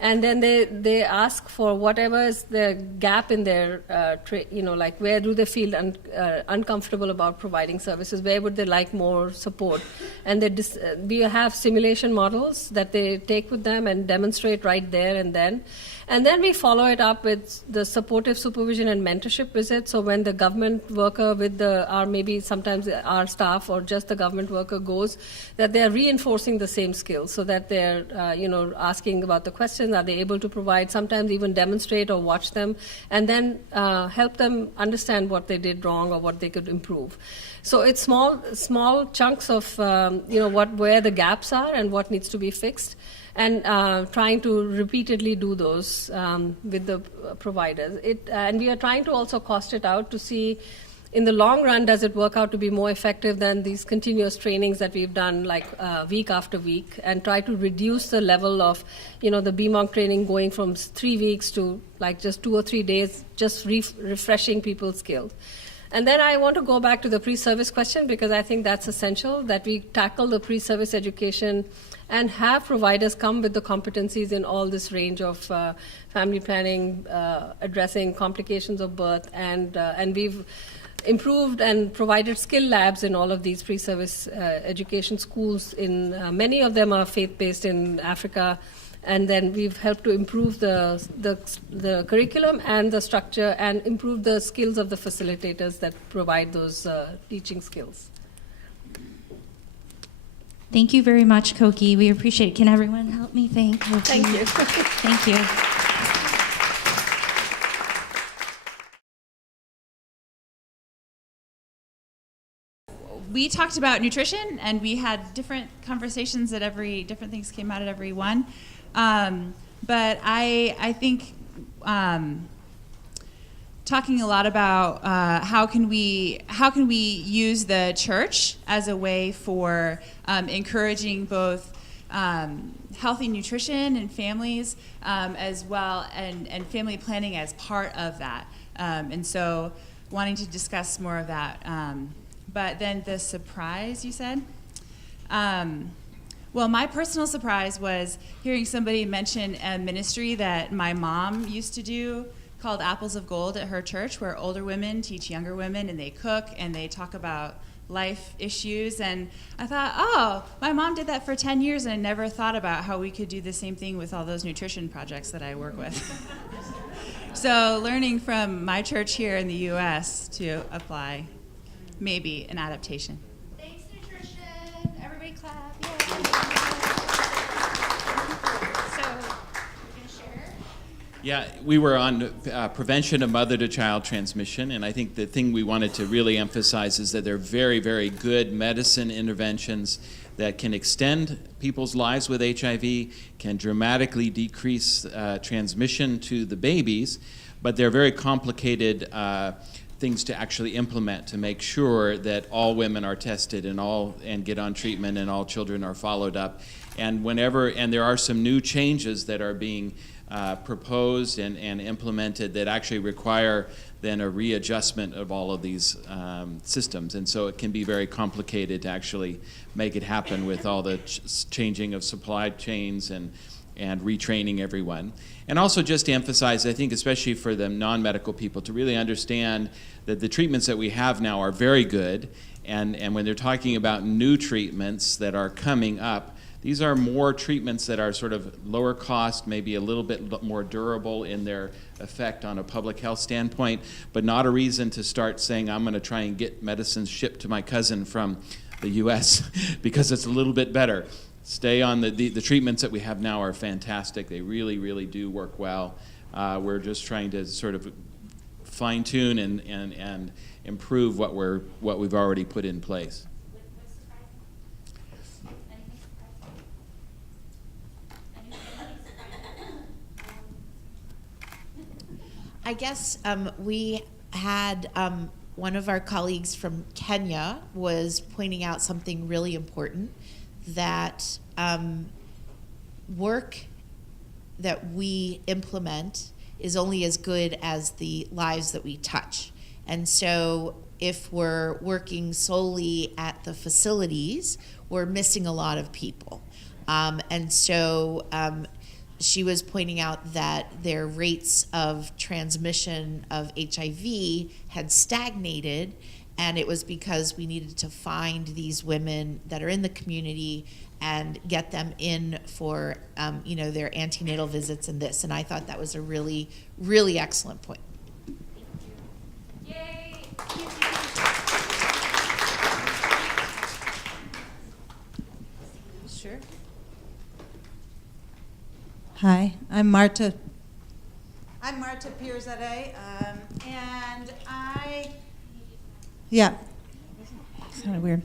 And then they ask for whatever is the gap in their, like where do they feel uncomfortable about providing services, where would they like more support. And we have simulation models that they take with them and demonstrate right there and then. And then we follow it up with the supportive supervision and mentorship visits. So when the government worker or maybe sometimes our staff or just the government worker goes, that they're reinforcing the same skills so that they're, asking about the questions. Are they able to provide, sometimes even demonstrate or watch them, and then help them understand what they did wrong or what they could improve. So it's small chunks of, where the gaps are and what needs to be fixed, and trying to repeatedly do those with the providers. And we are trying to also cost it out to see, in the long run, does it work out to be more effective than these continuous trainings that we've done week after week, and try to reduce the level of, the BMONC training going from 3 weeks to just 2 or 3 days, just refreshing people's skills. And then I want to go back to the pre-service question, because I think that's essential, that we tackle the pre-service education and have providers come with the competencies in all this range of family planning, addressing complications of birth, and we've improved and provided skill labs in all of these pre-service education schools. Many of them are faith-based in Africa, and then we've helped to improve the curriculum and the structure and improve the skills of the facilitators that provide those teaching skills. Thank you very much, Koki. We appreciate it. Can everyone help me thank Koki? Thank you. Thank you. We talked about nutrition, and we had different conversations different things came out at every one. But I think talking a lot about how can we use the church as a way for encouraging both healthy nutrition in families as well, and family planning as part of that. And so wanting to discuss more of that. But then the surprise, you said? Well, my personal surprise was hearing somebody mention a ministry that my mom used to do called Apples of Gold at her church, where older women teach younger women, and they cook and they talk about life issues. And I thought, oh, my mom did that for 10 years, and I never thought about how we could do the same thing with all those nutrition projects that I work with. So learning from my church here in the U.S. to apply maybe an adaptation. Thanks, nutrition. Everybody clap. Yay. So, we're going to share. Yeah, we were on prevention of mother-to-child transmission, and I think the thing we wanted to really emphasize is that there are very, very good medicine interventions that can extend people's lives with HIV, can dramatically decrease transmission to the babies, but they're very complicated things to actually implement to make sure that all women are tested and get on treatment and all children are followed up. And there are some new changes that are being proposed and implemented that actually require then a readjustment of all of these systems. And so it can be very complicated to actually make it happen with all the changing of supply chains and retraining everyone. And also just to emphasize, I think especially for the non-medical people, to really understand that the treatments that we have now are very good, and when they're talking about new treatments that are coming up, these are more treatments that are sort of lower cost, maybe a little bit more durable in their effect on a public health standpoint, but not a reason to start saying, I'm going to try and get medicines shipped to my cousin from the US because it's a little bit better. Stay on the treatments that we have now are fantastic. They really, really do work well. We're just trying to sort of fine-tune and improve what we've already put in place. I guess we had one of our colleagues from Kenya was pointing out something really important, that work that we implement is only as good as the lives that we touch. And so if we're working solely at the facilities, we're missing a lot of people. And so she was pointing out that their rates of transmission of HIV had stagnated, and it was because we needed to find these women that are in the community and get them in for their antenatal visits and this. And I thought that was a really, really excellent point. Yay. Sure. Hi, I'm Marta Pirzadeh, and it's kind of weird.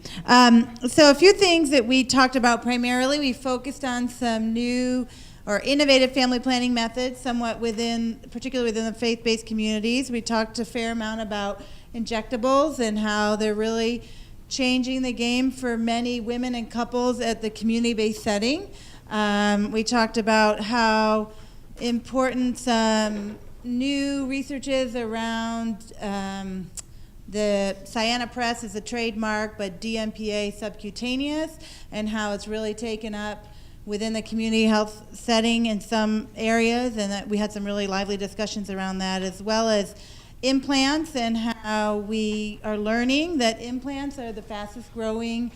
So a few things that we talked about primarily, we focused on some new or innovative family planning methods, particularly within the faith-based communities. We talked a fair amount about injectables and how they're really changing the game for many women and couples at the community-based setting. We talked about how important some new research is around the Cyanopress is a trademark, but DMPA subcutaneous, and how it's really taken up within the community health setting in some areas, and that we had some really lively discussions around that, as well as implants and how we are learning that implants are the fastest growing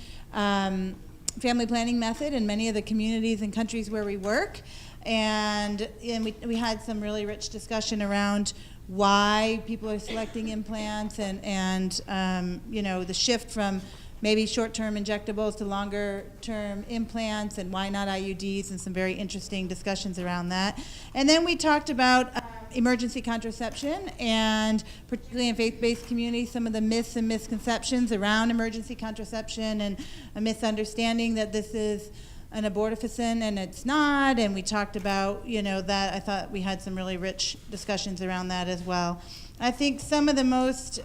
family planning method in many of the communities and countries where we work. And we had some really rich discussion around why people are selecting implants and the shift from maybe short-term injectables to longer-term implants, and why not IUDs, and some very interesting discussions around that. And then we talked about emergency contraception, and particularly in faith-based communities, some of the myths and misconceptions around emergency contraception, and a misunderstanding that this is an abortifacient and it's not. And we talked about that. I thought we had some really rich discussions around that as well. I think some of the most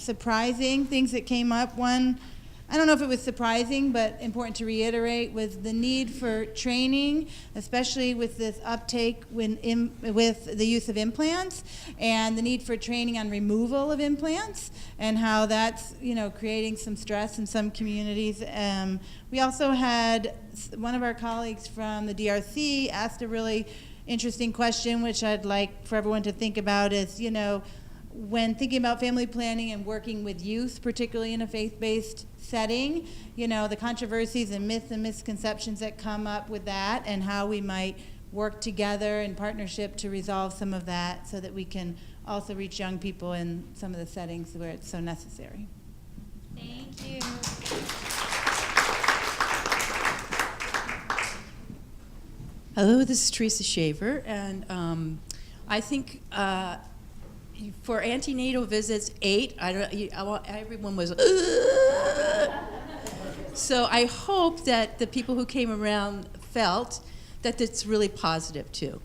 surprising things that came up, one I don't know if it was surprising, but important to reiterate, was the need for training, especially with this uptake with the use of implants, and the need for training on removal of implants, and how that's creating some stress in some communities. We also had one of our colleagues from the DRC asked a really interesting question, which I'd like for everyone to think about, is when thinking about family planning and working with youth, particularly in a faith-based setting, the controversies and myths and misconceptions that come up with that, and how we might work together in partnership to resolve some of that so that we can also reach young people in some of the settings where it's so necessary. Thank you. Hello, this is Teresa Shaver, and I think for antenatal visits, 8. Everyone was. So I hope that the people who came around felt that it's really positive too,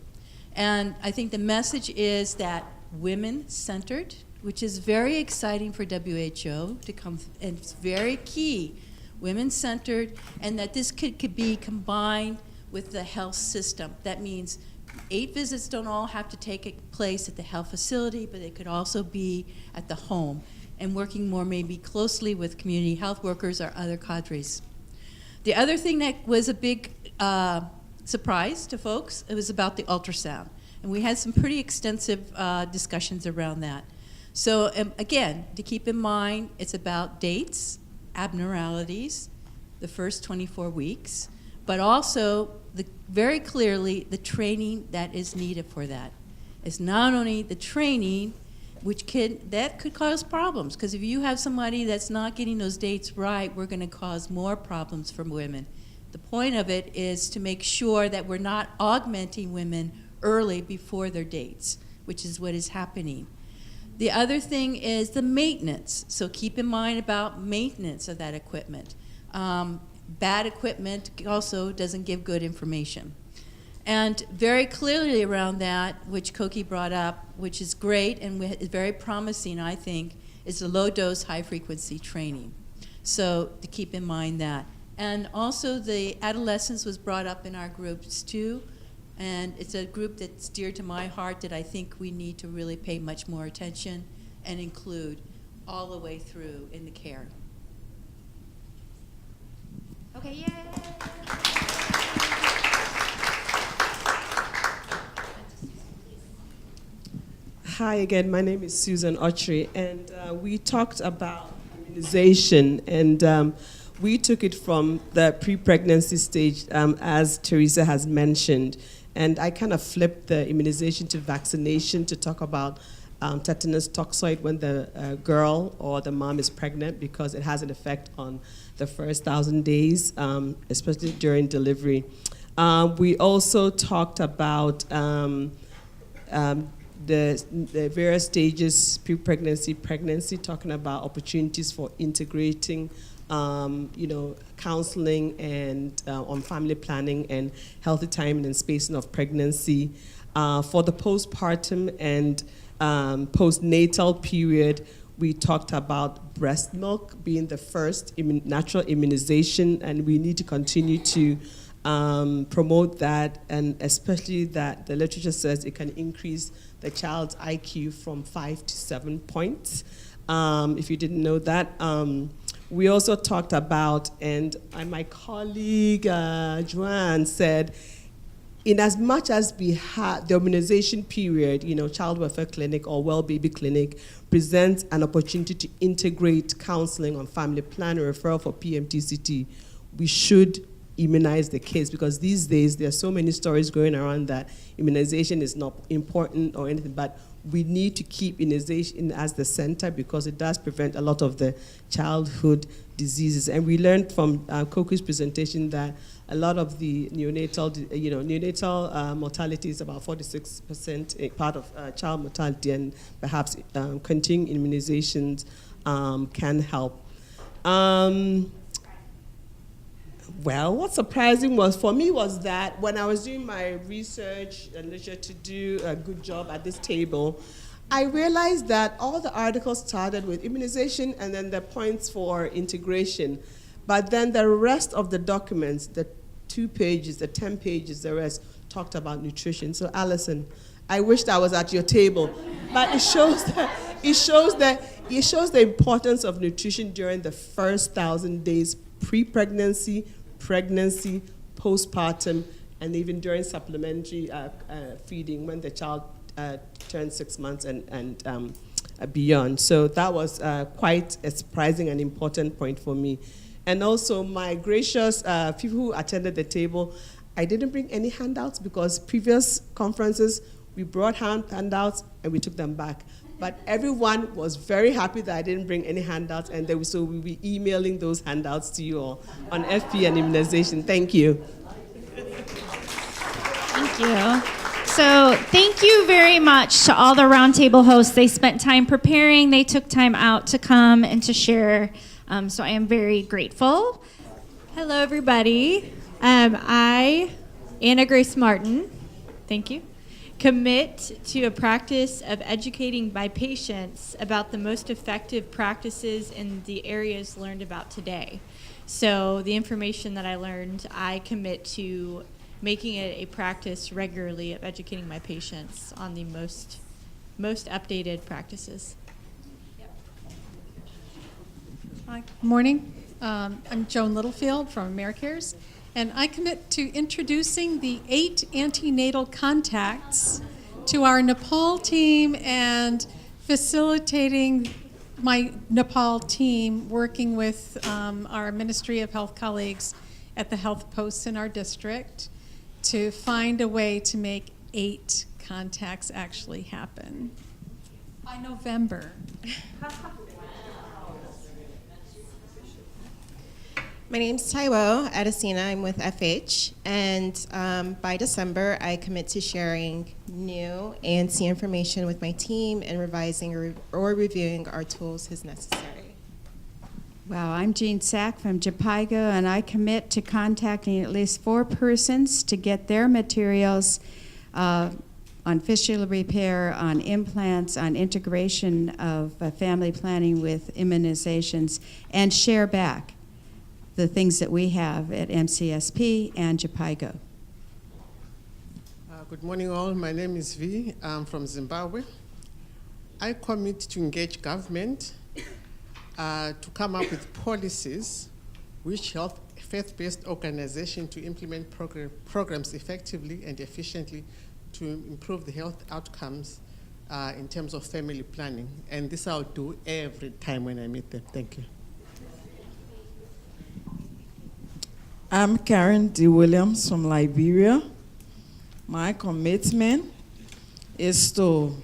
and I think the message is that women-centered, which is very exciting for WHO to come, and it's very key, women-centered, and that this could be combined with the health system. That means 8 visits don't all have to take place at the health facility, but they could also be at the home, and working more maybe closely with community health workers or other cadres. The other thing that was a big surprise to folks, it was about the ultrasound. And we had some pretty extensive discussions around that. So again, to keep in mind, it's about dates, abnormalities, the first 24 weeks, but also very clearly the training that is needed for that. It's not only the training, that could cause problems, because if you have somebody that's not getting those dates right, we're going to cause more problems for women. The point of it is to make sure that we're not augmenting women early before their dates, which is what is happening. The other thing is the maintenance. So keep in mind about maintenance of that equipment. Bad equipment also doesn't give good information. And very clearly around that, which Koki brought up, which is great and is very promising, I think, is the low-dose, high-frequency training. So to keep in mind that. And also the adolescence was brought up in our groups too. And it's a group that's dear to my heart that I think we need to really pay much more attention and include all the way through in the care. Okay, yay! Hi again, my name is Susan Autry, and we talked about immunization, and we took it from the pre-pregnancy stage, as Teresa has mentioned, and I kind of flipped the immunization to vaccination to talk about tetanus toxoid when the girl or the mom is pregnant, because it has an effect on the first 1,000 days, especially during delivery. We also talked about the various stages, pre-pregnancy, pregnancy, talking about opportunities for integrating, counseling and on family planning and healthy timing and spacing of pregnancy. For the postpartum and postnatal period, we talked about breast milk being the first natural immunization, and we need to continue to promote that, and especially that the literature says it can increase the child's IQ from 5 to 7 points. If you didn't know that. We also talked about, and my colleague Joanne said, in as much as we have the immunization period, child welfare clinic or well baby clinic presents an opportunity to integrate counseling on family planning, referral for PMTCT, we should immunize the kids, because these days there are so many stories going around that immunization is not important or anything, but we need to keep immunization as the center, because it does prevent a lot of the childhood diseases. And we learned from Koki's presentation that a lot of the neonatal mortality is about 46% a part of child mortality, and perhaps continuing immunizations can help. Well, what's surprising for me was that when I was doing my research and literature to do a good job at this table, I realized that all the articles started with immunization and then the points for integration. But then the rest of the documents, the 2 pages, the 10 pages, the rest, talked about nutrition. So Alison, I wished I was at your table. But it shows the importance of nutrition during the first 1,000 days, pre-pregnancy, pregnancy, postpartum, and even during supplementary feeding when the child turns 6 months and beyond. So that was quite a surprising and important point for me. And also my gracious people who attended the table, I didn't bring any handouts because previous conferences, we brought handouts and we took them back. But everyone was very happy that I didn't bring any handouts, and so we'll be emailing those handouts to you all on FP and immunization. Thank you. Thank you. So thank you very much to all the roundtable hosts. They spent time preparing. They took time out to come and to share. So I am very grateful. Hello, everybody. I, Anna Grace Martin, thank you, commit to a practice of educating my patients about the most effective practices in the areas learned about today. So the information that I learned, I commit to making it a practice regularly of educating my patients on the most updated practices. Hi, good morning. I'm Joan Littlefield from AmeriCares, and I commit to introducing the 8 antenatal contacts to our Nepal team and facilitating my Nepal team working with our Ministry of Health colleagues at the health posts in our district to find a way to make 8 contacts actually happen by November. My name's Taiwo Adesina. I'm with FH, and by December, I commit to sharing new ANC information with my team and revising or reviewing our tools as necessary. Wow, I'm Jean Sack from Jhpiego, and I commit to contacting at least 4 persons to get their materials on fistula repair, on implants, on integration of family planning with immunizations, and share back the things that we have at MCSP and Jhpiego. Good morning all, my name is V, I'm from Zimbabwe. I commit to engage government to come up with policies which help faith-based organizations to implement programs effectively and efficiently to improve the health outcomes in terms of family planning. And this I'll do every time when I meet them. Thank you. I'm Karen D. Williams from Liberia. My commitment is to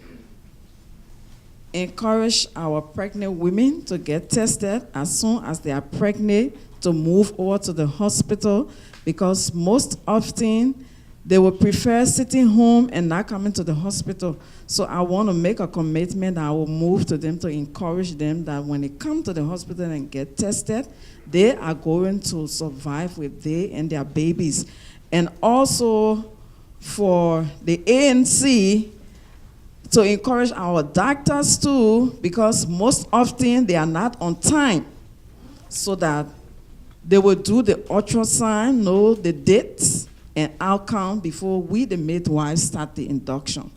encourage our pregnant women to get tested as soon as they are pregnant, to move over to the hospital, because most often they will prefer sitting home and not coming to the hospital. So I want to make a commitment. I will move to them to encourage them that when they come to the hospital and get tested, they are going to survive with they and their babies. And also for the ANC, to encourage our doctors too, because most often they are not on time, so that they will do the ultrasound, know the dates and outcome before we, the midwives, start the induction.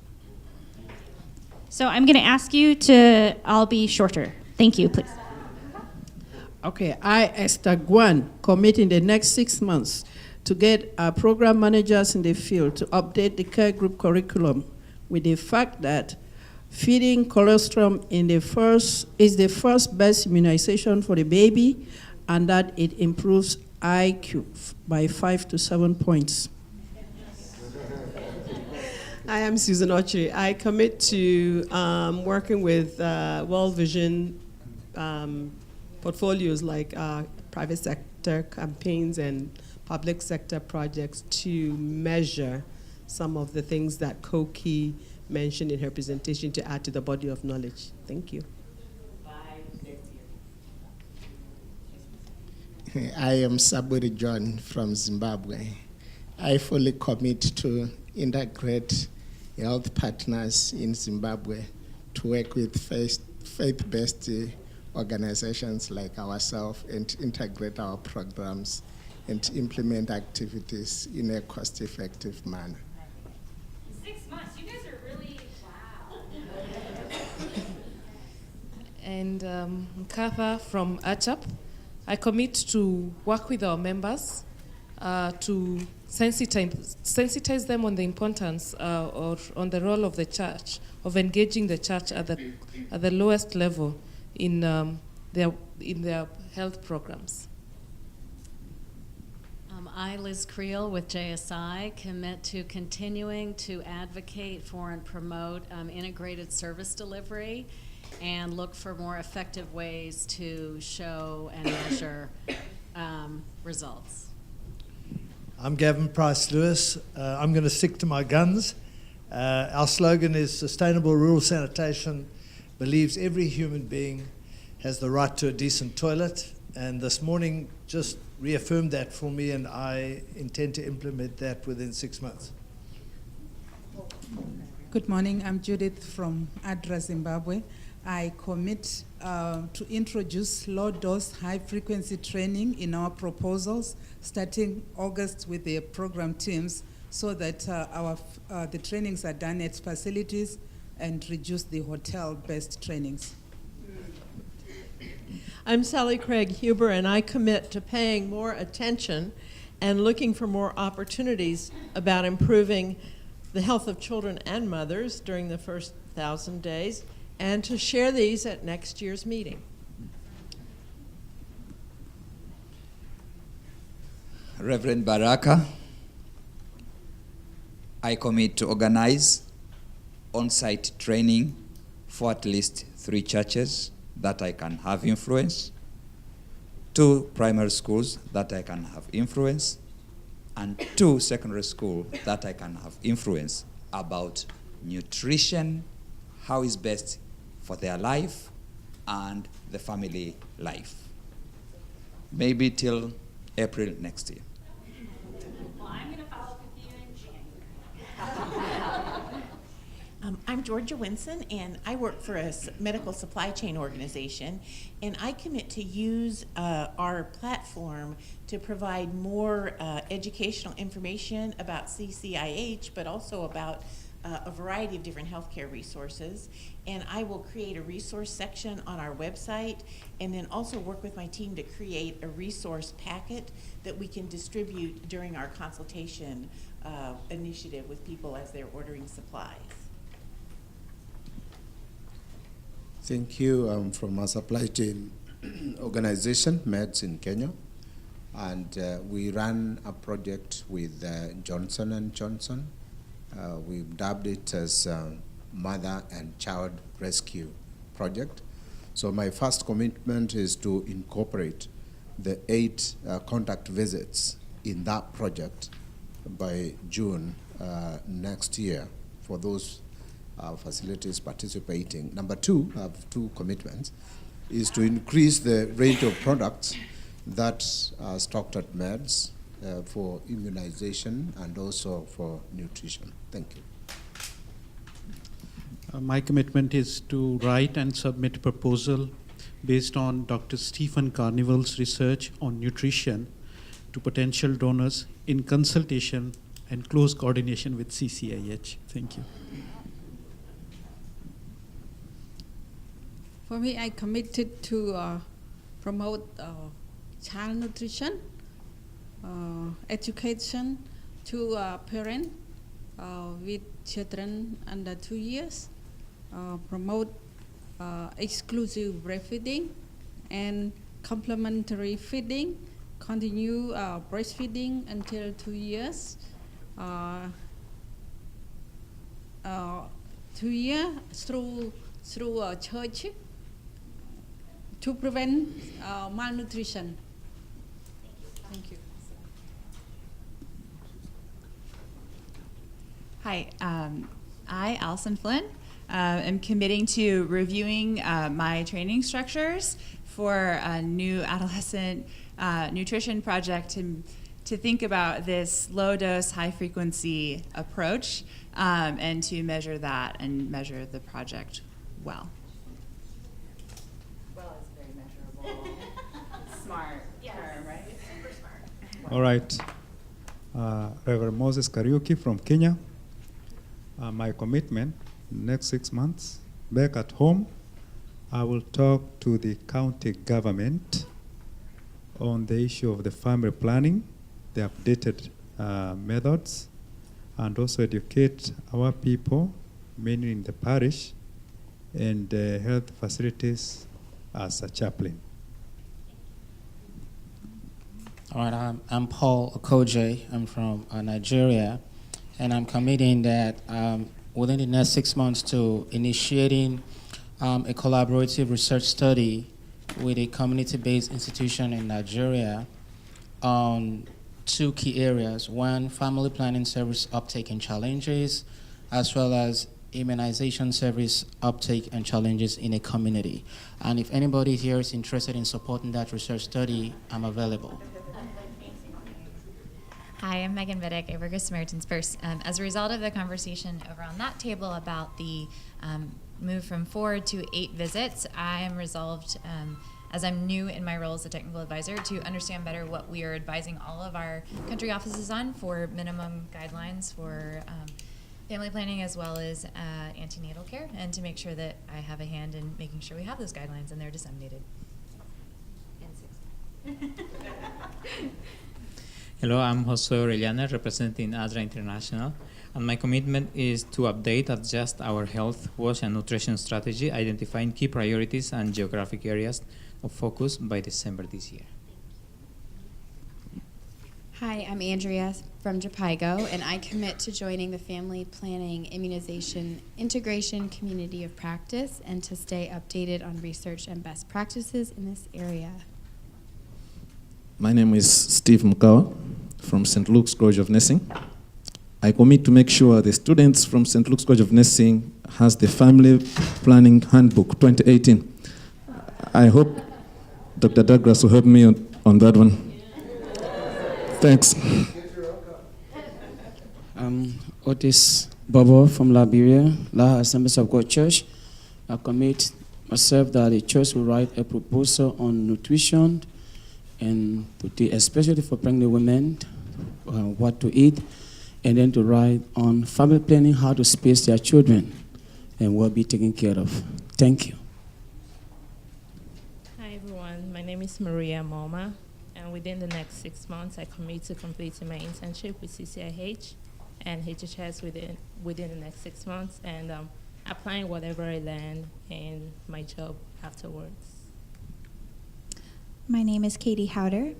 So I'm going to ask you to all be shorter. Thank you, please. Okay, I, Esther Guan, commit in the next 6 months to get our program managers in the field to update the care group curriculum with the fact that feeding colostrum is the first best immunization for the baby, and that it improves IQ by 5 to 7 points. I am Susan Ochiri. I commit to working with World Vision portfolios like private sector campaigns and public sector projects to measure some of the things that Koki mentioned in her presentation to add to the body of knowledge. Thank you. I am Saburi John from Zimbabwe. I fully commit to integrate health partners in Zimbabwe to work with faith-based organizations like ourselves and integrate our programs and implement activities in a cost-effective manner. 6 months, you guys are really, wow. And Katha from ACHAP. I commit to work with our members to sensitize them on the importance or on the role of the church, of engaging the church at the lowest level in their health programs. I, Liz Creel with JSI, commit to continuing to advocate for and promote integrated service delivery and look for more effective ways to show and measure results. I'm Gavin Price-Lewis. I'm going to stick to my guns. Our slogan is Sustainable Rural Sanitation believes every human being has the right to a decent toilet, and this morning just reaffirmed that for me, and I intend to implement that within 6 months. Good morning, I'm Judith from ADRA, Zimbabwe. I commit to introduce low-dose, high-frequency training in our proposals, starting August with the program teams, so that the trainings are done at facilities and reduce the hotel-based trainings. I'm Sally Craig Huber, and I commit to paying more attention and looking for more opportunities about improving the health of children and mothers during the first 1,000 days, and to share these at next year's meeting. Reverend Baraka, I commit to organize on-site training for at least 3 churches that I can have influence, 2 primary schools that I can have influence, and 2 secondary schools that I can have influence about nutrition, how is best for their life and the family life. Maybe till April next year. Well, I'm going to follow up with you in January. I'm Georgia Winson, and I work for a medical supply chain organization, and I commit to use our platform to provide more educational information about CCIH, but also about a variety of different healthcare resources. And I will create a resource section on our website, and then also work with my team to create a resource packet that we can distribute during our consultation initiative with people as they're ordering supplies. Thank you. I'm from a supply chain organization, MEDS in Kenya, and we run a project with Jansen. We've dubbed it as Mother and Child Rescue Project. So my first commitment is to incorporate the 8 contact visits in that project by June next year for those facilities participating. Number 2, I have 2 commitments, is to increase the range of products that are stocked at MEDS for immunization and also for nutrition. Thank you. My commitment is to write and submit a proposal based on Dr. Stephen Carnival's research on nutrition to potential donors in consultation and close coordination with CCIH. Thank you. For me, I committed to promote child nutrition, education to parents with children under 2 years, promote exclusive breastfeeding and complementary feeding, continue breastfeeding until 2 years, 2 years through church to prevent malnutrition. Thank you. Hi, I, Allison Flynn, am committing to reviewing my training structures for a new adolescent nutrition project to think about this low-dose, high-frequency approach and to measure that and measure the project well. Well, it's very measurable. Smart term, right? Super smart. All right. Reverend Moses Kariuki from Kenya. My commitment, next 6 months, back at home, I will talk to the county government on the issue of the family planning, the updated methods, and also educate our people, mainly in the parish, and health facilities as a chaplain. All right, I'm Paul Okoje. I'm from Nigeria, and I'm committing that within the next 6 months to initiating a collaborative research study with a community-based institution in Nigeria on 2 key areas. One, family planning service uptake and challenges, as well as immunization service uptake and challenges in a community. And if anybody here is interested in supporting that research study, I'm available. Hi, I'm Megan Viddick. I work with Samaritan's Purse. As a result of the conversation over on that table about the move from 4 to 8 visits, I am resolved, as I'm new in my role as a technical advisor, to understand better what we are advising all of our country offices on for minimum guidelines for family planning as well as antenatal care, and to make sure that I have a hand in making sure we have those guidelines and they're disseminated. Hello, I'm Jose Orellana, representing ADRA International, and my commitment is to update, adjust our health, wash, and nutrition strategy, identifying key priorities and geographic areas of focus by December this year. Hi, I'm Andrea from Jhpiego, and I commit to joining the Family Planning Immunization Integration Community of Practice and to stay updated on research and best practices in this area. My name is Steve Mukawa from St. Luke's College of Nursing. I commit to make sure the students from St. Luke's College of Nursing has the Family Planning Handbook 2018. I hope Dr. Douglas will help me on that one. Thanks. Otis Bobo from Liberia, La Assemblies of God Church. I commit myself that the church will write a proposal on nutrition and especially for pregnant women, what to eat, and then to write on family planning, how to space their children, and will be taken care of. Thank you. Hi everyone, my name is Maria Moma, and within the next 6 months, I commit to completing my internship with CCIH and HHS within the next 6 months, and applying whatever I learn in my job afterwards. My name is Katie Howder.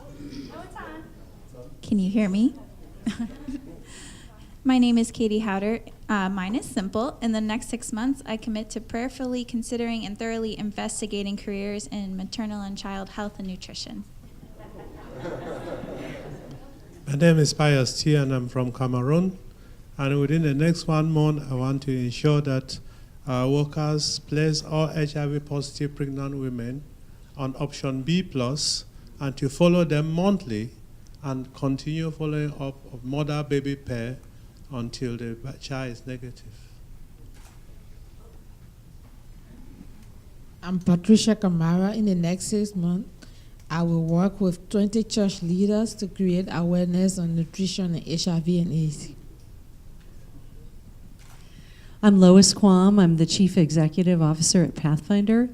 Oh, it's on. Can you hear me? My name is Katie Howder. Mine is simple. In the next 6 months, I commit to prayerfully considering and thoroughly investigating careers in maternal and child health and nutrition. My name is Pius T, and I'm from Cameroon. And within the next 1 month, I want to ensure that our workers place all HIV-positive pregnant women on option B+, and to follow them monthly and continue following up of mother-baby pair until the child is negative. I'm Patricia Kamara. In the next 6 months, I will work with 20 church leaders to create awareness on nutrition and HIV and AIDS. I'm Lois Quam. I'm the Chief Executive Officer at Pathfinder,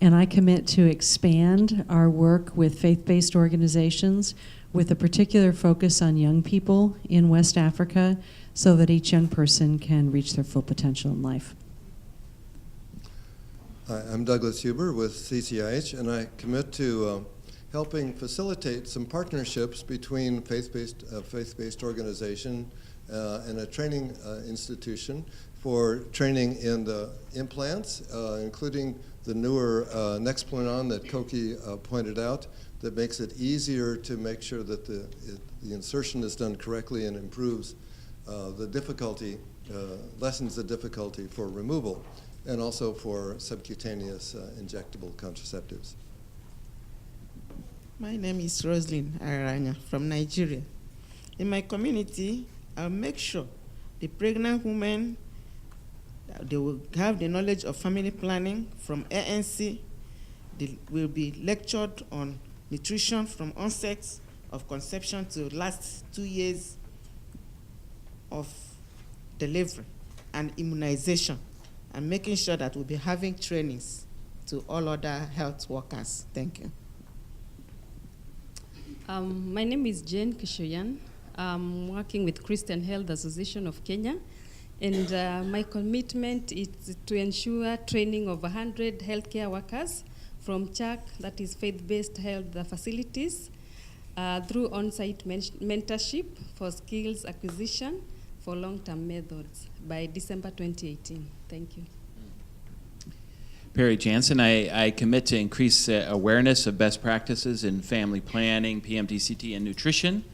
and I commit to expand our work with faith-based organizations with a particular focus on young people in West Africa so that each young person can reach their full potential in life. Hi, I'm Douglas Huber with CCIH, and I commit to helping facilitate some partnerships between faith-based organization and a training institution for training in the implants, including the newer Nexplanon that Koki pointed out, that makes it easier to make sure that the insertion is done correctly and improves the difficulty, lessens the difficulty for removal, and also for subcutaneous injectable contraceptives. My name is Roslyn Aranya from Nigeria. In my community, I'll make sure the pregnant women They will have the knowledge of family planning from ANC. They will be lectured on nutrition from onset of conception to last 2 years of delivery, and immunization, and making sure that we'll be having trainings to all other health workers. Thank you. My name is Jane Kishoyan. I'm working with Christian Health Association of Kenya, and my commitment is to ensure training of 100 healthcare workers from CHAC, that is faith-based health facilities, through on-site mentorship for skills acquisition for long-term methods by December 2018. Thank you. Perry Jansen, I commit to increase awareness of best practices in family planning, PMTCT, and nutrition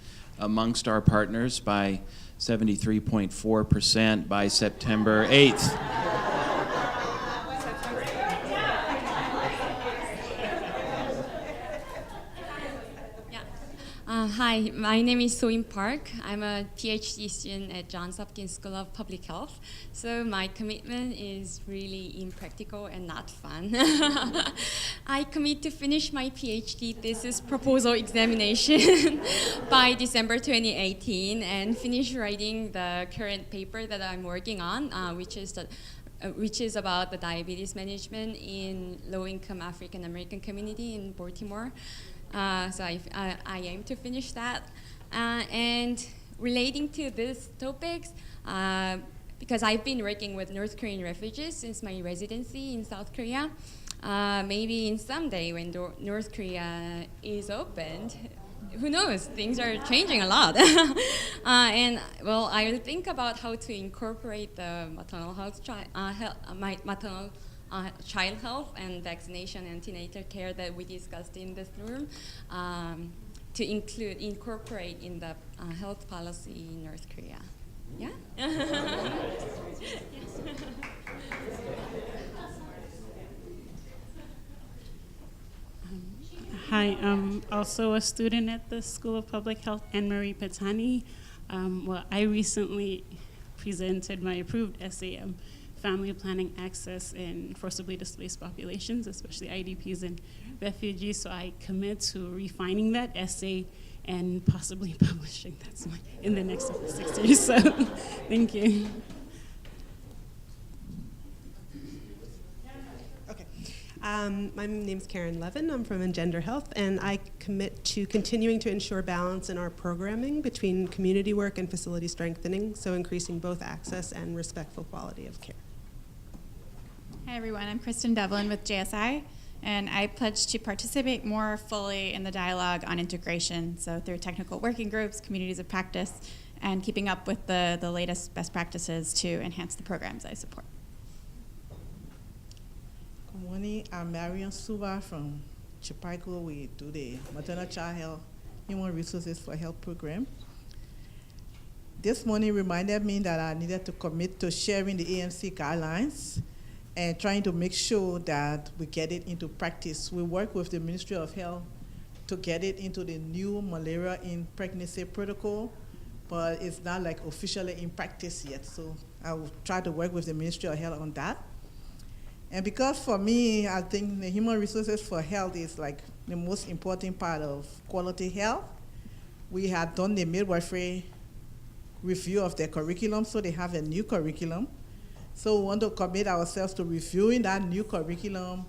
amongst our partners by 73.4% by September 8th. Hi, my name is Soin Park. I'm a PhD student at Johns Hopkins School of Public Health. So my commitment is really impractical and not fun. I commit to finish my PhD thesis proposal examination by December 2018 and finish writing the current paper that I'm working on, which is about the diabetes management in low-income African American community in Baltimore. So I aim to finish that. And relating to these topics, because I've been working with North Korean refugees since my residency in South Korea, maybe in someday when North Korea is opened, who knows, things are changing a lot. And well, I will think about how to incorporate the maternal health, maternal child health and vaccination and antenatal care that we discussed in this room to incorporate in the health policy in North Korea. Yeah? Hi, I'm also a student at the School of Public Health, Anne-Marie Patani. Well, I recently presented my approved essay on family planning access in forcibly displaced populations, especially IDPs and refugees. So I commit to refining that essay and possibly publishing that in the next 6 years. So thank you. Okay. My name is Karen Levin. I'm from Engender Health, and I commit to continuing to ensure balance in our programming between community work and facility strengthening, so increasing both access and respectful quality of care. Hi everyone, I'm Kristen Devlin with JSI, and I pledge to participate more fully in the dialogue on integration, so through technical working groups, communities of practice, and keeping up with the latest best practices to enhance the programs I support. Good morning, I'm Marian Suva from Jhpiego. We do the Maternal Child Human Resources for Health program. This morning reminded me that I needed to commit to sharing the ANC guidelines and trying to make sure that we get it into practice. We work with the Ministry of Health to get it into the new malaria in pregnancy protocol, but it's not like officially in practice yet. So I will try to work with the Ministry of Health on that. And because for me, I think the human resources for health is like the most important part of quality health. We had done the midwifery review of their curriculum, so they have a new curriculum. So we want to commit ourselves to reviewing that new curriculum,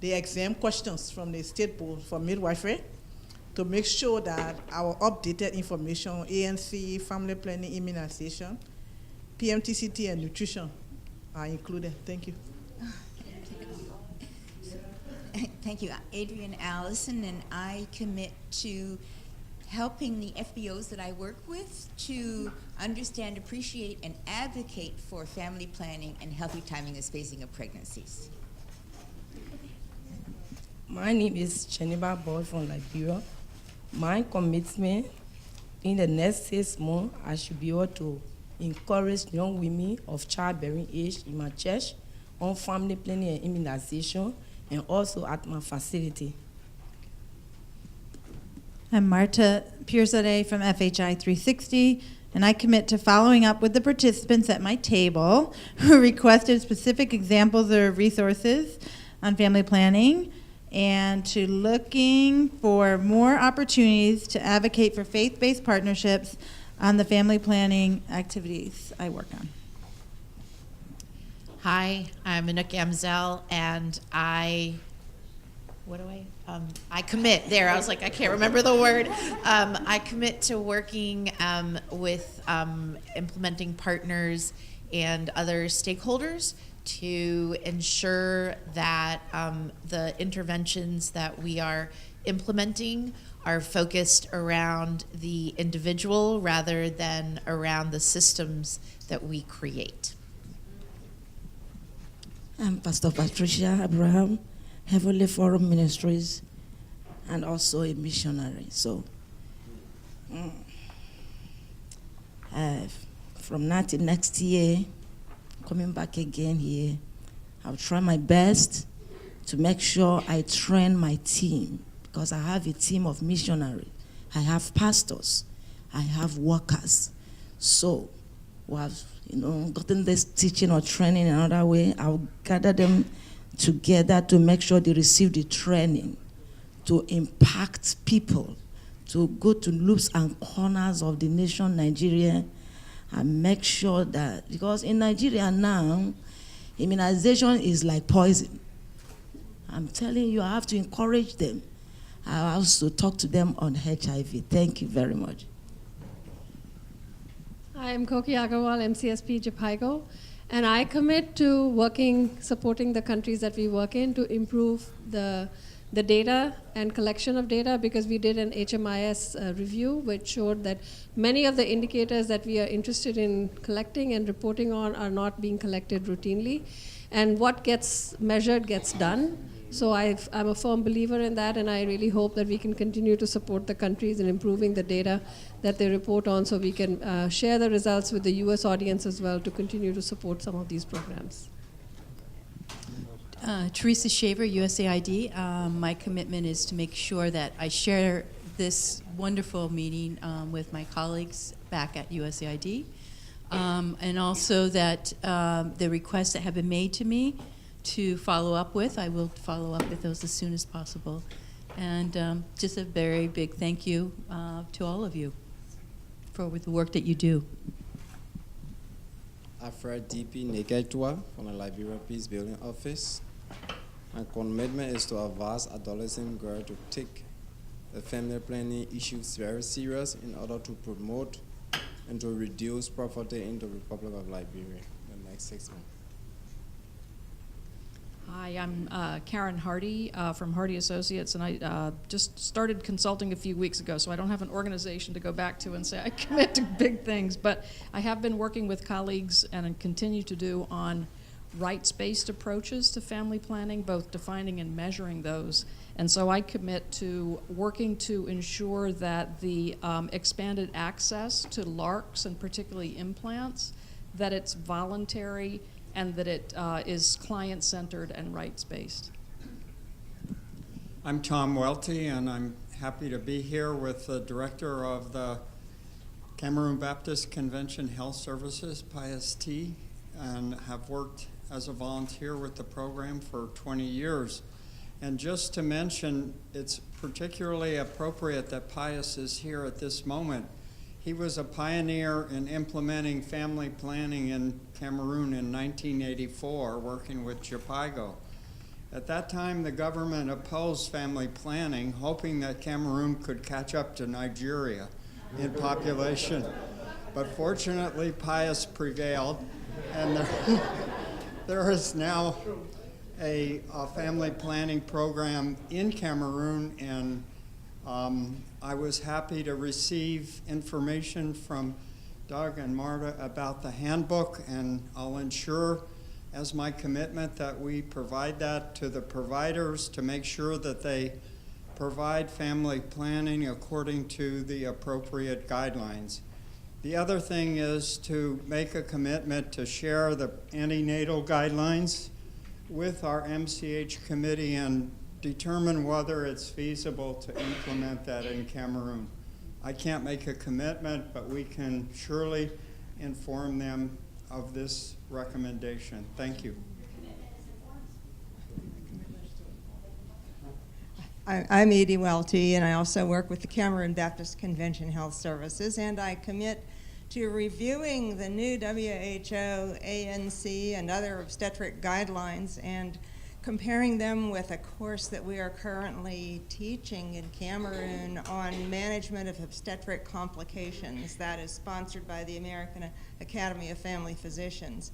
the exam questions from the state board for midwifery, to make sure that our updated information, ANC, family planning, immunization, PMTCT, and nutrition are included. Thank you. Thank you. Adrienne Allison, and I commit to helping the FBOs that I work with to understand, appreciate, and advocate for family planning and healthy timing and spacing of pregnancies. My name is Cheniba Boy from Liberia. My commitment in the next 6 months, I should be able to encourage young women of childbearing age in my church on family planning and immunization, and also at my facility. I'm Marta Pirzadeh from FHI 360, And I commit to following up with the participants at my table who requested specific examples or resources on family planning, and to looking for more opportunities to advocate for faith-based partnerships on the family planning activities I work on. Hi, I'm Anouk Amzel, and I commit, there, I was like, I can't remember the word. I commit to working with implementing partners and other stakeholders to ensure that the interventions that we are implementing are focused around the individual rather than around the systems that we create. I'm Pastor Patricia Abraham, Heavenly Forum Ministries, and also a missionary. So, from now till next year, coming back again here, I'll try my best to make sure I train my team, because I have a team of missionaries. I have pastors. I have workers. So, we have gotten this teaching or training another way. I'll gather them together to make sure they receive the training to impact people, to go to loops and corners of the nation, Nigeria, and make sure that, because in Nigeria now, immunization is like poison. I'm telling you, I have to encourage them. I also talk to them on HIV. Thank you very much. I'm Koki Agarwal, MCSP Jhpiego, and I commit to supporting the countries that we work in to improve the data and collection of data, because we did an HMIS review which showed that many of the indicators that we are interested in collecting and reporting on are not being collected routinely. And what gets measured gets done. So I'm a firm believer in that, and I really hope that we can continue to support the countries in improving the data that they report on, so we can share the results with the US audience as well to continue to support some of these programs. Teresa Shaver, USAID. My commitment is to make sure that I share this wonderful meeting with my colleagues back at USAID, and also that the requests that have been made to me to follow up with, I will follow up with those as soon as possible. And just a very big thank you to all of you for the work that you do. Afra DP Neketwa from the Liberia Peace Building Office. My commitment is to advise adolescent girls to take the family planning issues very serious in order to promote and to reduce poverty in the Republic of Liberia in the next 6 months. Hi, I'm Karen Hardy from Hardy Associates, and I just started consulting a few weeks ago, so I don't have an organization to go back to and say I commit to big things, but I have been working with colleagues and continue to do on rights-based approaches to family planning, both defining and measuring those. And so I commit to working to ensure that the expanded access to LARCs, and particularly implants, that it's voluntary and that it is client-centered and rights-based. I'm Tom Welty, and I'm happy to be here with the director of the Cameroon Baptist Convention Health Services, PIST, and have worked as a volunteer with the program for 20 years. And just to mention, it's particularly appropriate that Pius is here at this moment. He was a pioneer in implementing family planning in Cameroon in 1984, working with Jhpiego. At that time, the government opposed family planning, hoping that Cameroon could catch up to Nigeria in population. But fortunately, Pius prevailed, and there is now a family planning program in Cameroon, and I was happy to receive information from Doug and Marta about the handbook, and I'll ensure as my commitment that we provide that to the providers to make sure that they provide family planning according to the appropriate guidelines. The other thing is to make a commitment to share the antenatal guidelines with our MCH committee and determine whether it's feasible to implement that in Cameroon. I can't make a commitment, but we can surely inform them of this recommendation. Thank you. I'm Edie Welty, and I also work with the Cameroon Baptist Convention Health Services, and I commit to reviewing the new WHO, ANC, and other obstetric guidelines and comparing them with a course that we are currently teaching in Cameroon on management of obstetric complications that is sponsored by the American Academy of Family Physicians.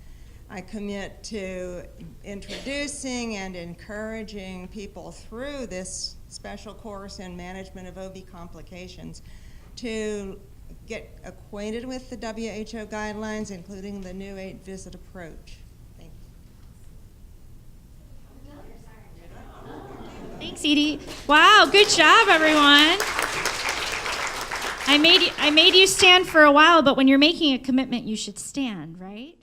I commit to introducing and encouraging people through this special course in management of OB complications to get acquainted with the WHO guidelines, including the new 8-visit approach. Thank you. Thanks, Edie. Wow, good job, everyone. I made you stand for a while, but when you're making a commitment, you should stand, right?